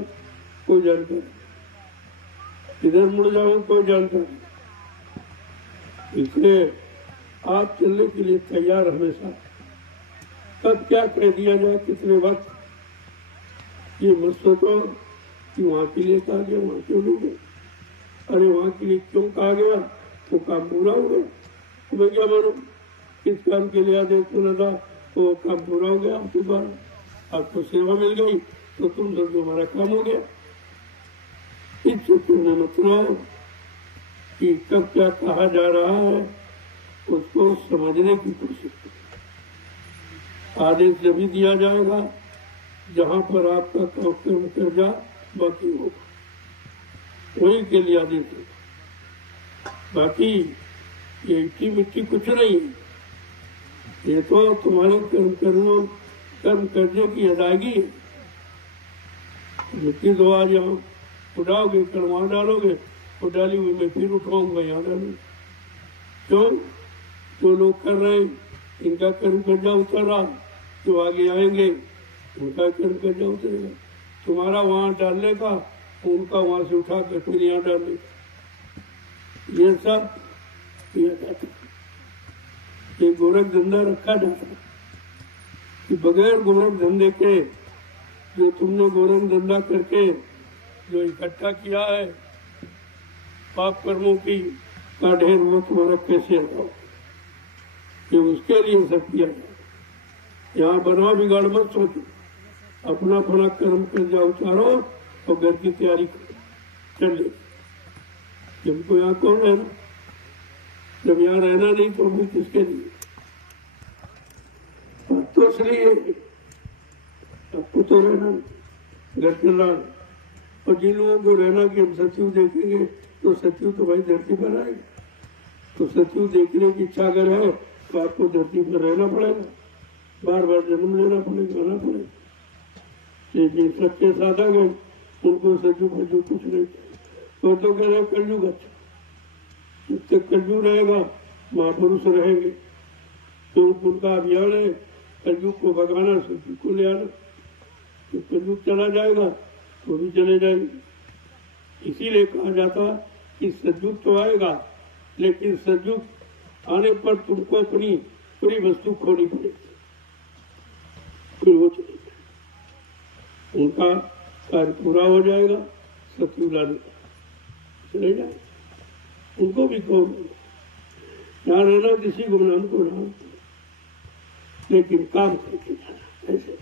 कोई जानकारी, इधर मुड़ जाऊं कोई जानकारी। इसलिए आप चलने के लिए तैयार हमेशा, कब क्या कह दिया जाए, कितने वक्त, ये मत सोचो कि वहां के लिए कहा गया, वहां क्यों नहीं गए। अरे वहां के लिए क्यों कहा गया, वो काम पूरा हो गया। तो मैं क्या मानू, किस काम के लिए आदेश सुना था, वो काम पूरा हो गया। आपके पास आपको सेवा मिल गई तो तुम समझो हमारा काम हो गया। इस चक्कर में मत रहो कि कब क्या कहा जा रहा है, उसको समझने की कोशिश करो। आदेश जब भी दिया जाएगा जहां पर आपका कर्म कर जा बाकी होगा, वही के लिए आदेश देगा। बाकी ये इट्टी मिट्टी कुछ नहीं है, ये तो तुम्हारे कर्म करने की अदायगी है। मिट्टी तो आज यहाँ उठाओगे, कलवा डालोगे, वो डाली हुई मैं फिर उठाऊंगा, यहाँ डालूंगा। क्यों? जो लोग कर रहे हैं इनका कर्म कर्जा उतर रहा, जो आगे आएंगे उनका कर्म कर्जा उतरेगा। तुम्हारा वहां डालने का, उनका वहां से उठा कर फिर यहाँ डालने का, ये सब किया जाता है। ये गोरख धंधा रखा जाता है कि बगैर गोरख धंधे के, जो तुमने गोरख धंधा करके जो इकट्ठा किया है पाप कर्मों की का ढेर, वो तुम्हारा कैसे हटाओ, कि उसके लिए सब किया जाए। यहाँ बना बिगाड़ मत सोचो, अपना अपना कर्म कर जाओ उतारो और घर की तैयारी करो, चल ले। तुमको यहाँ कौन रहना, जब यहाँ रहना नहीं तो भी किसके लिए। तो इसलिए आपको तो रहना घर के लाल, और जिन लोगों को रहना कि हम सचिव देखेंगे, तो सचिव तो भाई धरती पर आएगा। तो सचिव देखने की इच्छा अगर है तो आपको धरती पर रहना पड़ेगा, बार बार जन्म लेना पड़ेगा, रहना पड़ेगा। लेकिन सच्चे साधा गए, उनको सचिव सचिव कुछ नहीं, तो कह रहे कलयुग अच्छा, जब तक कलयुग रहेगा महापुरुष रहेंगे। तो उनका अभियान है कलयुग को भगाना, सचिव को ले आना। तो कलयुग चला जाएगा तो भी चले जाएंगे। इसीलिए कहा जाता कि सतयुग तो आएगा, लेकिन सतयुग आने पर तुमको अपनी पूरी वस्तु खोनी पड़ेगी, फिर वो चले जाए, उनका कार्य पूरा हो जाएगा। सतयुग लाने चले जाए, उनको भी कहो यहाँ रहना, किसी को नाम को नाम, लेकिन काम करके जाना। ऐसे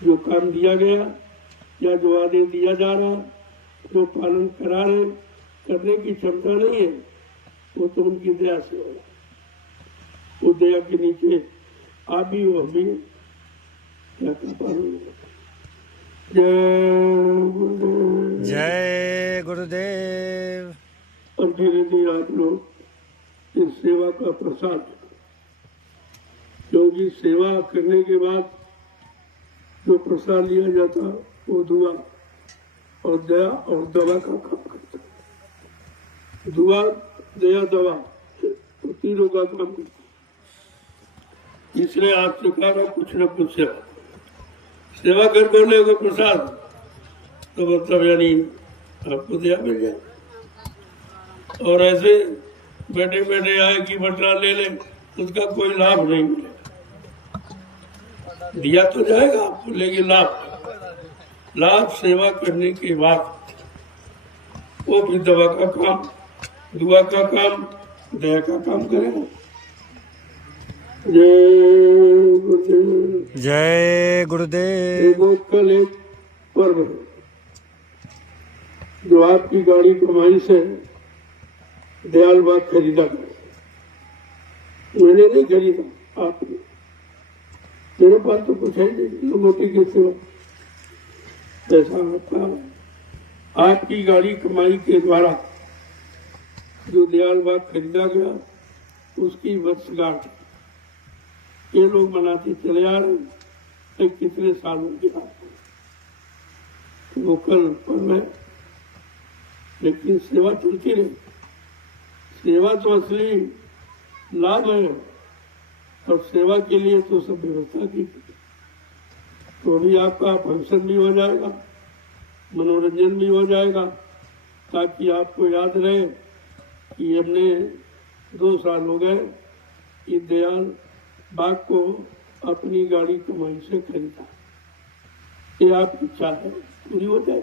जो काम दिया गया या जो आदेश दिया जा रहा, जो पालन करा रहे, करने की क्षमता नहीं है, वो तो उनकी दया से होगा। वो दया के नीचे आप भी हो, हम भी क्या का पालन होगा। जय गुरुदेव, जय गुरुदेव। और धीरे धीरे आप लोग इस सेवा का प्रसाद, क्योंकि सेवा करने के बाद जो प्रसाद लिया जाता वो दुआ और दया और दवा का काम करता है। दुआ, दया, दवा, तो तीनों का काम करता है। इसलिए आपसे कह रहा कुछ न कुछ सेवा कर बोले को प्रसाद, तो मतलब यानी आपको दया मिल जाए। और ऐसे बैठे बैठे आए कि बटला ले ले, उसका कोई लाभ नहीं मिलेगा। दिया तो जाएगा आपको, लेकिन लाभ सेवा करने के बाद, वो भी दवा का काम, दुआ का काम, दया का काम करेगा। जय गुरुदेव, जय गुरुदेव। कल एक पर्व है जो आपकी गाड़ी कमाई से दयाल बाग खरीदा गया। मैंने नहीं खरीदा, आपने। मेरे पास तो कुछ है नहीं, मोटी के सिवा ऐसा होता है। आपकी गाड़ी कमाई के द्वारा जो दयाल बाग खरीदा गया, उसकी वर्षगांठ ये लोग मनाते चले आ रहे हैं। कितने सालों की बात है, वो कल पर्व है, लेकिन सेवा चलती रही। सेवा तो असली लाभ है, और सेवा के लिए तो सब व्यवस्था की, तो अभी आपका फंक्शन भी हो जाएगा, मनोरंजन भी हो जाएगा, ताकि आपको याद रहे कि हमने 2 साल हो गए इस दयाल बाग को अपनी गाड़ी कमाई से खरीदा। ये आपकी इच्छा है पूरी हो जाए।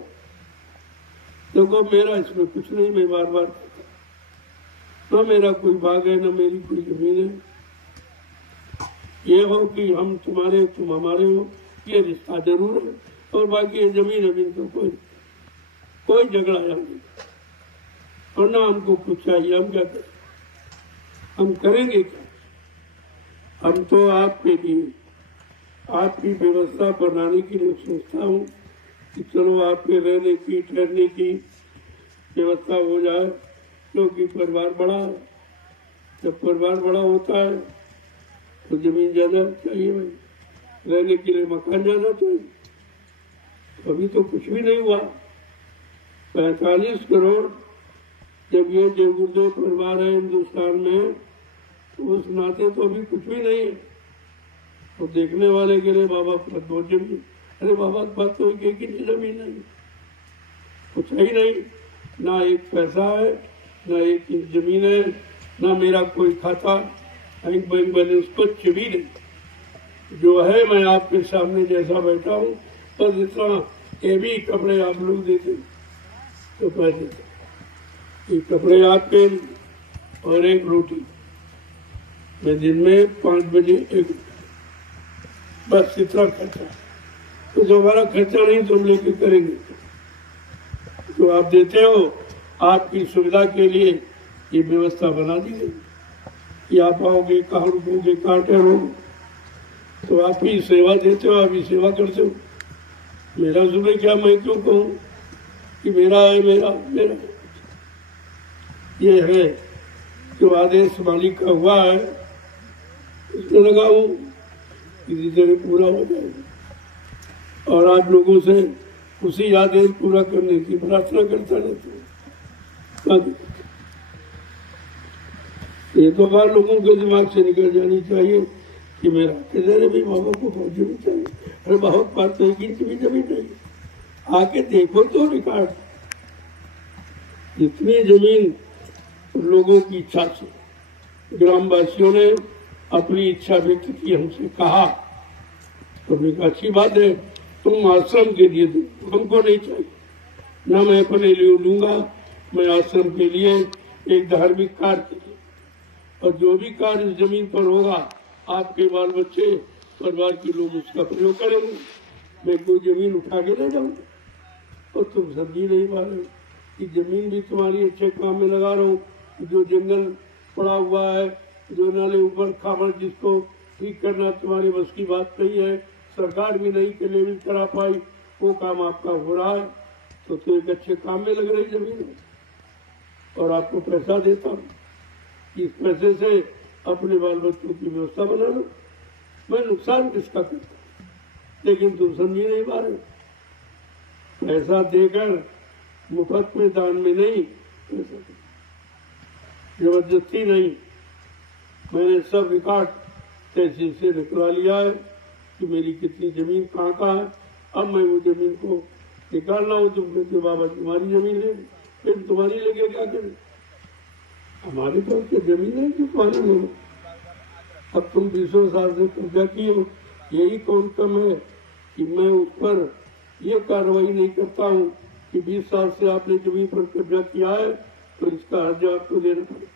देखो मेरा इसमें कुछ नहीं, मैं बार बार कहता हूं, न मेरा कोई बाग है न मेरी कोई जमीन है। ये हो कि हम तुम्हारे तुम हमारे हो, ये रिश्ता जरूर है, और बाकी ये जमीन अमीन तो कोई झगड़ा यहाँ नहीं, और ना हमको कुछ चाहिए। हम क्या करें, हम करेंगे क्या? हम तो आपके लिए आपकी व्यवस्था बनाने के लिए सोचता हूँ कि चलो आपके रहने की ठहरने की व्यवस्था हो जाए, क्योंकि परिवार बड़ा है। जब परिवार बड़ा होता है तो जमीन ज्यादा चाहिए भाई, रहने के लिए मकान ज्यादा चाहिए। अभी तो कुछ भी नहीं हुआ। 45 करोड़ जब ये जय गुरुदेव परिवार है हिंदुस्तान में, तो उस नाते तो अभी कुछ भी नहीं है। तो देखने वाले के लिए बाबा बहुत जमीन, अरे बाबा की बात तो एक इंच जमीन नहीं, कुछ ही नहीं, ना एक पैसा है, ना एक इंच जमीन है, ना मेरा कोई खाता, बैंक बैलेंस कुछ भी नहीं। जो है मैं आपके सामने जैसा बैठा हूँ, बस इतना, ये भी कपड़े आप लोग देते तो पैसे देते, ये कपड़े आपके और एक रोटी, मैं दिन में 5 बजे एक, बस इतना खर्चा। तो जो हमारा खर्चा नहीं तो हम लेके करेंगे, जो आप देते हो आपकी सुविधा के लिए ये व्यवस्था बना दी गई कि आप आओगे, कहाँ रुकोगे, कहाँ ठहरोगे, तो आप ही सेवा देते हो, आप ही सेवा करते हो। मेरा सुबह क्या, मैं क्यों कहूँ कि मेरा है, मेरा मेरा ये है जो आदेश मालिक का हुआ है, उसमें लगा हूँ किसी तरह पूरा हो जाएगा, और आप लोगों से उसी आदेश पूरा करने की प्रार्थना करता रहता हूँ। ये तो बार लोगों के दिमाग से निकल जानी चाहिए कि मेरा किधर भी बाबा को बहुत जमीन चाहिए। अरे बहुत बात तो एक इंच भी जमीन नहीं, आके देखो तो रिकॉर्ड, इतनी जमीन लोगों की इच्छा से ग्रामवासियों ने अपनी इच्छा व्यक्त की, हमसे कहा, तो हमने कहा अच्छी बात है, तुम आश्रम के लिए दो, हमको नहीं चाहिए, ना मैं अपने लिए लूंगा, मैं आश्रम के लिए एक धार्मिक कार्य के लिए, और जो भी कार्य इस जमीन पर होगा आपके बाल बच्चे परिवार के लोग उसका प्रयोग करेंगे। मैं कोई जमीन उठा के ले जाऊंगा, और तुम समझी नहीं पा रहे कि जमीन भी तुम्हारी अच्छे काम में लगा रहा हूँ। जो जंगल पड़ा हुआ है, जो नाले ऊपर खाबर, जिसको ठीक करना तुम्हारी बस की बात नहीं है, सरकार भी नहीं के लेवल करा पाई, वो काम आपका हो रहा है, तो एक अच्छे काम में लग रही जमीन, और आपको पैसा देता हूँ, इस पैसे से अपने बाल बच्चों की व्यवस्था बना लो। मैं नुकसान किसका करता हूँ, लेकिन तुम समझी नहीं पा रहे। पैसा देकर मुफ्त में, दान में नहीं, जबरदस्ती नहीं, मैंने सब रिकॉर्ड तहसील से निकलवा लिया है कि मेरी कितनी जमीन कहाँ कहाँ है। अब मैं वो जमीन को निकालना हूँ, तुम कहते बाबा तुम्हारी जमीन ले, फिर तुम्हारी लेके क्या करें, हमारे पास तो जमीन है कि तुम्हारी ले। अब तुम 20 साल से कब्जा किए हो, यही कौन कम है कि मैं उस पर ये कार्रवाई नहीं करता हूँ कि 20 साल से आपने जमीन पर कब्जा किया है तो इसका हर्जा आपको देना पड़ेगा।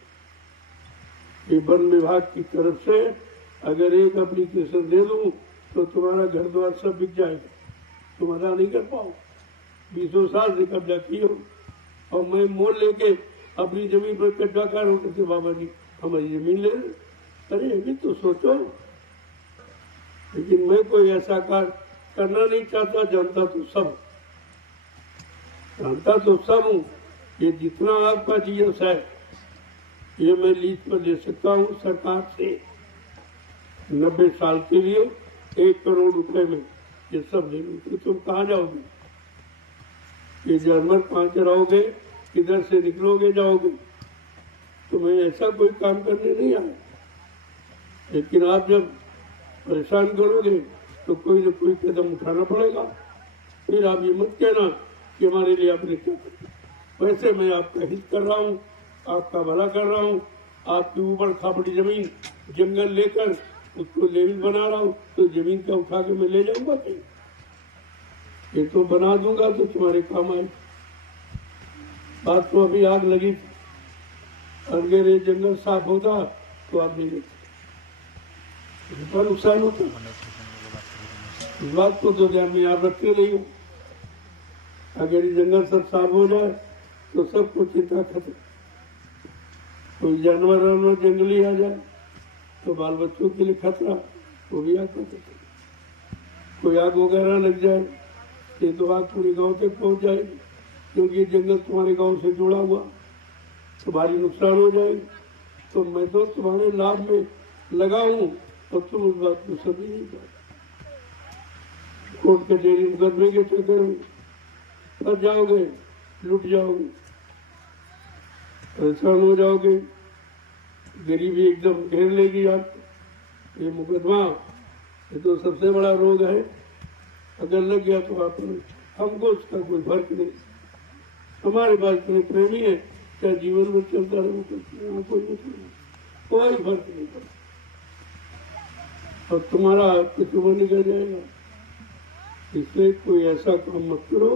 ये वन विभाग की तरफ से अगर एक एप्लीकेशन दे दूं तो तुम्हारा घर द्वार सब बिक जाएगा, तुम अदा नहीं कर पाओ। 20 साल से कब्जा किए हो, और मैं मोल लेके अपनी जमीन पर कब्जा कर रहा हूँ, बाबा जी हमारी जमीन ले रहे। अरे अभी तो सोचो, लेकिन मैं कोई ऐसा कार्य करना नहीं चाहता, जानता तो सब हूँ। ये जितना आपका जीएस है ये मैं लीज पर ले सकता हूँ सरकार से 90 साल के लिए 1 करोड़ रुपए में, ये सब ले लूँ। तो तुम कहाँ जाओगे, ये जानवर कहाँ चराओगे, किधर से निकलोगे जाओगे, तुम्हें ऐसा कोई काम करने नहीं आया। लेकिन आप जब परेशान करोगे तो कोई न कोई कदम उठाना पड़ेगा, फिर आप ये मत कहना कि हमारे लिए आपने क्या किया। वैसे मैं आपका हित कर रहा हूँ, आपका भला कर रहा हूँ, आपकी ऊपर खापड़ी जमीन जंगल लेकर उसको लेवल बना रहा हूँ, तो जमीन का उठा के मैं ले जाऊंगा कहीं, ये तो बना दूंगा तो तुम्हारे काम आए। बात तो अभी आग लगी, अगर ये जंगल साफ होता तो आग नहीं लगती, इतना नुकसान होता। इस बात को तो ध्यान में याद रखते नहीं हो। अगर ये जंगल सब साफ हो जाए तो सब कुछ चिंता खत्म। कोई जानवर जंगली आ जाए तो बाल बच्चों के लिए खतरा, वो भी आता है। कोई आग वगैरह लग जाए ये तो आग पूरे गांव तक पहुंच जाएगी, क्योंकि ये जंगल तुम्हारे गांव से जुड़ा हुआ, तो भारी नुकसान हो जाएगा। तो मैं तो तुम्हारे लाभ में लगा हूं और तुम उस बात को समझ नहीं पाए। कोर्ट कचहरी मुकदमे के चक्कर में फंस जाओगे, लुट जाओगे, परेशान हो जाओगे, गरीबी एकदम घेर लेगी आपको। ये मुकदमा ये तो सबसे बड़ा रोग है, अगर लग गया तो आप हमको उसका कोई फर्क नहीं। हमारे पास इतने प्रेमी है, क्या जीवन में चलता रहो, कोई फर्क नहीं पड़ता। और तुम्हारा कुछ वो निकल जाएगा। इसलिए कोई ऐसा काम मत करो,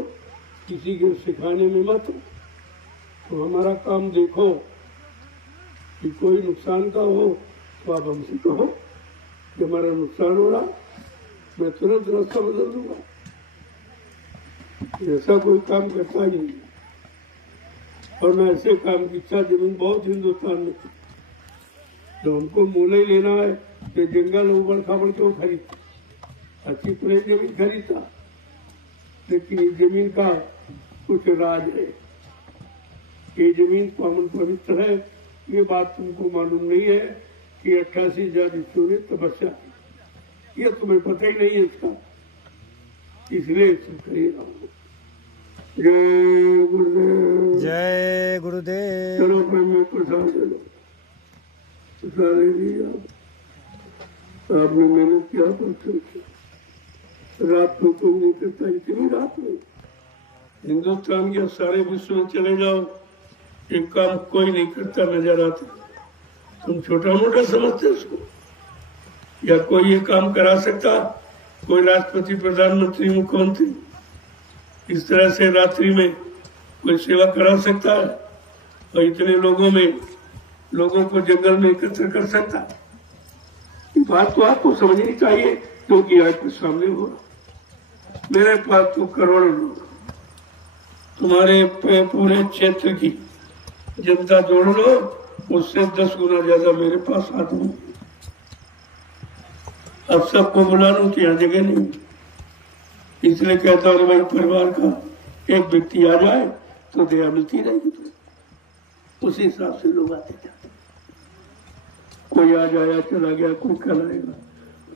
किसी को सिखाने में मत। तो हमारा काम देखो कि कोई नुकसान का हो तो आप हमसे कहो कि हमारा नुकसान हो रहा, मैं तुरंत रास्ता बदल दूंगा। ऐसा कोई काम करता ही नहीं। और मैं ऐसे काम की इच्छा जमीन बहुत हिंदुस्तान में थी, तो हमको मूल्य ही लेना है कि जंगल उबड़ खाबड़ क्यों खरीदता, अच्छी प्लेन जमीन खरीदता। लेकिन ये जमीन का कुछ राज है, ये जमीन पावन पवित्र है। ये बात तुमको मालूम नहीं है कि 88,000 ईश्वर ने तपस्या की, ये तुम्हें पता ही नहीं है इसका, इसलिए सब खरीदा। जय गुरुदेव, जय गुरुदेव। चलो मैं प्रसाद दे लो, प्रसाद ले लिया। आपने मेहनत किया, रात में कोई नहीं करता, इतनी रात में हिंदुस्तान के सारे विश्व में चले जाओ, एक काम कोई नहीं करता नजर आता। तुम छोटा मोटा समझते उसको, या कोई ये काम करा सकता, कोई राष्ट्रपति, प्रधानमंत्री, मुख्यमंत्री इस तरह से रात्रि में कोई सेवा करा सकता है? और इतने लोगों में लोगों को जंगल में एकत्र कर सकता? ये बात तो आपको समझनी चाहिए, क्योंकि आज के सामने हो रहा। मेरे पास तो करोड़ों लोग, तुम्हारे पूरे क्षेत्र की जनता जोड़ लो, उससे 10 गुना ज्यादा मेरे पास आदमी। अब सबको बुला लूं तो यहाँ जगह नहीं, इसलिए कहता हूँ भाई परिवार का एक व्यक्ति आ जाए तो दया मिलती रहेगी। तो उसी हिसाब से लोग आते जाते, कोई आ जाया चला गया, कोई कल आएगा,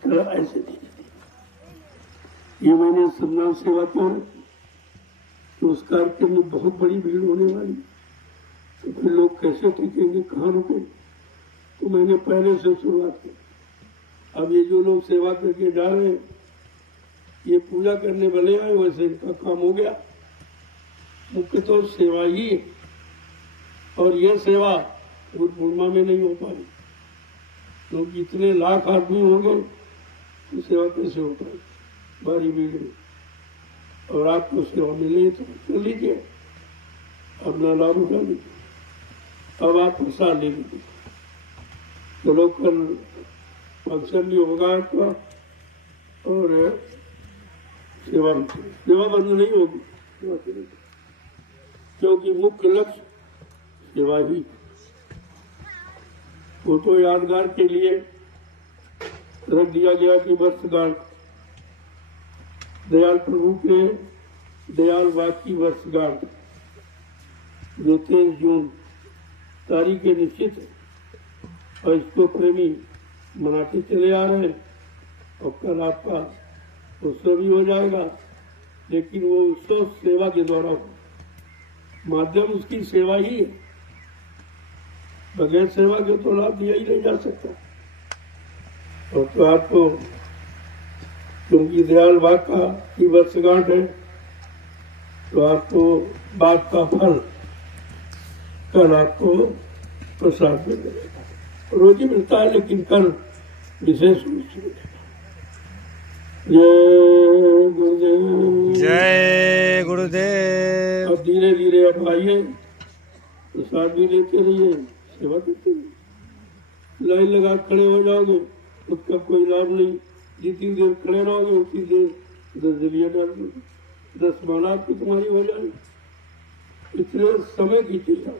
चला ऐसे धीरे धीरे। ये मैंने सन्मान सेवा क्यों रखी, तो उस कार्यक्रम में बहुत बड़ी भीड़ होने वाली, तो फिर लोग कैसे टिकेंगे, कहाँ रुके। तो मैंने पहले से शुरुआत की। अब ये जो लोग सेवा करके जा रहे हैं, ये पूजा करने वाले हैं, वैसे इनका काम हो गया। मुख्य तो सेवा ही है, और यह सेवा गुरु पूर्णिमा में नहीं हो पाई, क्योंकि इतने लाख आदमी होंगे तो सेवा कैसे हो पाए भारी भीड़ में। और आपको सेवा मिले तो कर लीजिए, अपना लाभ उठा लीजिए। अब आप प्रसाद ले लीजिए। चलो कल फंक्शन भी होगा आपका, और सेवा बंद नहीं होगी, क्योंकि मुख्य लक्ष्य सेवा ही। वो तो यादगार के लिए रख दिया गया कि वर्षगांठ, दयाल प्रभु के दयाल वाक की वर्षगांठ जो 23 जून तारीख निश्चित है, और इसको प्रेमी मनाते चले आ रहे हैं। और कल आपका उत्सव भी हो जाएगा, लेकिन वो उत्सव सेवा के द्वारा हो, माध्यम उसकी सेवा ही है। बगैर सेवा के तो लाभ दिया ही नहीं जा सकता। और तो आपको, क्योंकि दयाल बाग का की वर्षगांठ है, तो आपको बाग का फल कल आपको प्रसाद मिलेगा। रोज ही मिलता है, लेकिन कल विशेष रूप से मिलेगा। जय गुरुदेव। जय गुरुदेव। अब धीरे धीरे आप आइए, प्रसाद भी लेते रहिए, सेवा करते रहिए। लाइन लगा खड़े हो जाओगे उसका कोई लाभ नहीं। जितनी देर खड़े रहोगे उतनी देर 10 जलिया डाल दोगे, 10 माला आपकी तुम्हारी हो जाएगी। इसलिए समय की चिंता,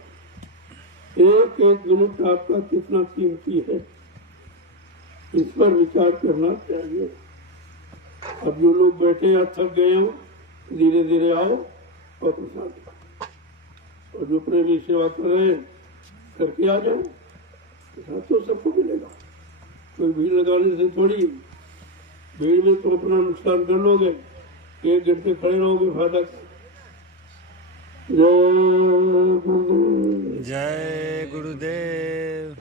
एक एक मिनट आपका कितना कीमती है, इस पर विचार करना चाहिए। अब जो लोग बैठे या थक गए हो, धीरे धीरे आओ और प्रसाद, और जो प्रेमी सेवा कर रहे हैं करके आ जाओ। प्रसाद तो सबको मिलेगा, कोई भीड़ लगाने से थोड़ी। भीड़ में तो अपना नुकसान कर लोगे, 1 घंटे खड़े रहोगे, फायदा। जय गुरुदेव। जय गुरुदेव।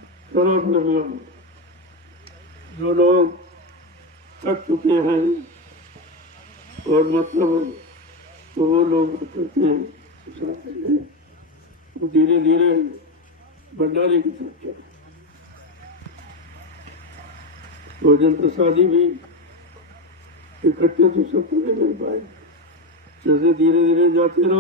जो लोग थक चुके हैं और मतलब तो वो लोग करते हैं, धीरे धीरे भंडारे की तरफ चले। भोजन प्रसादी भी इकट्ठे तो सबको नहीं मिल पाए, जैसे धीरे धीरे जाते रहो।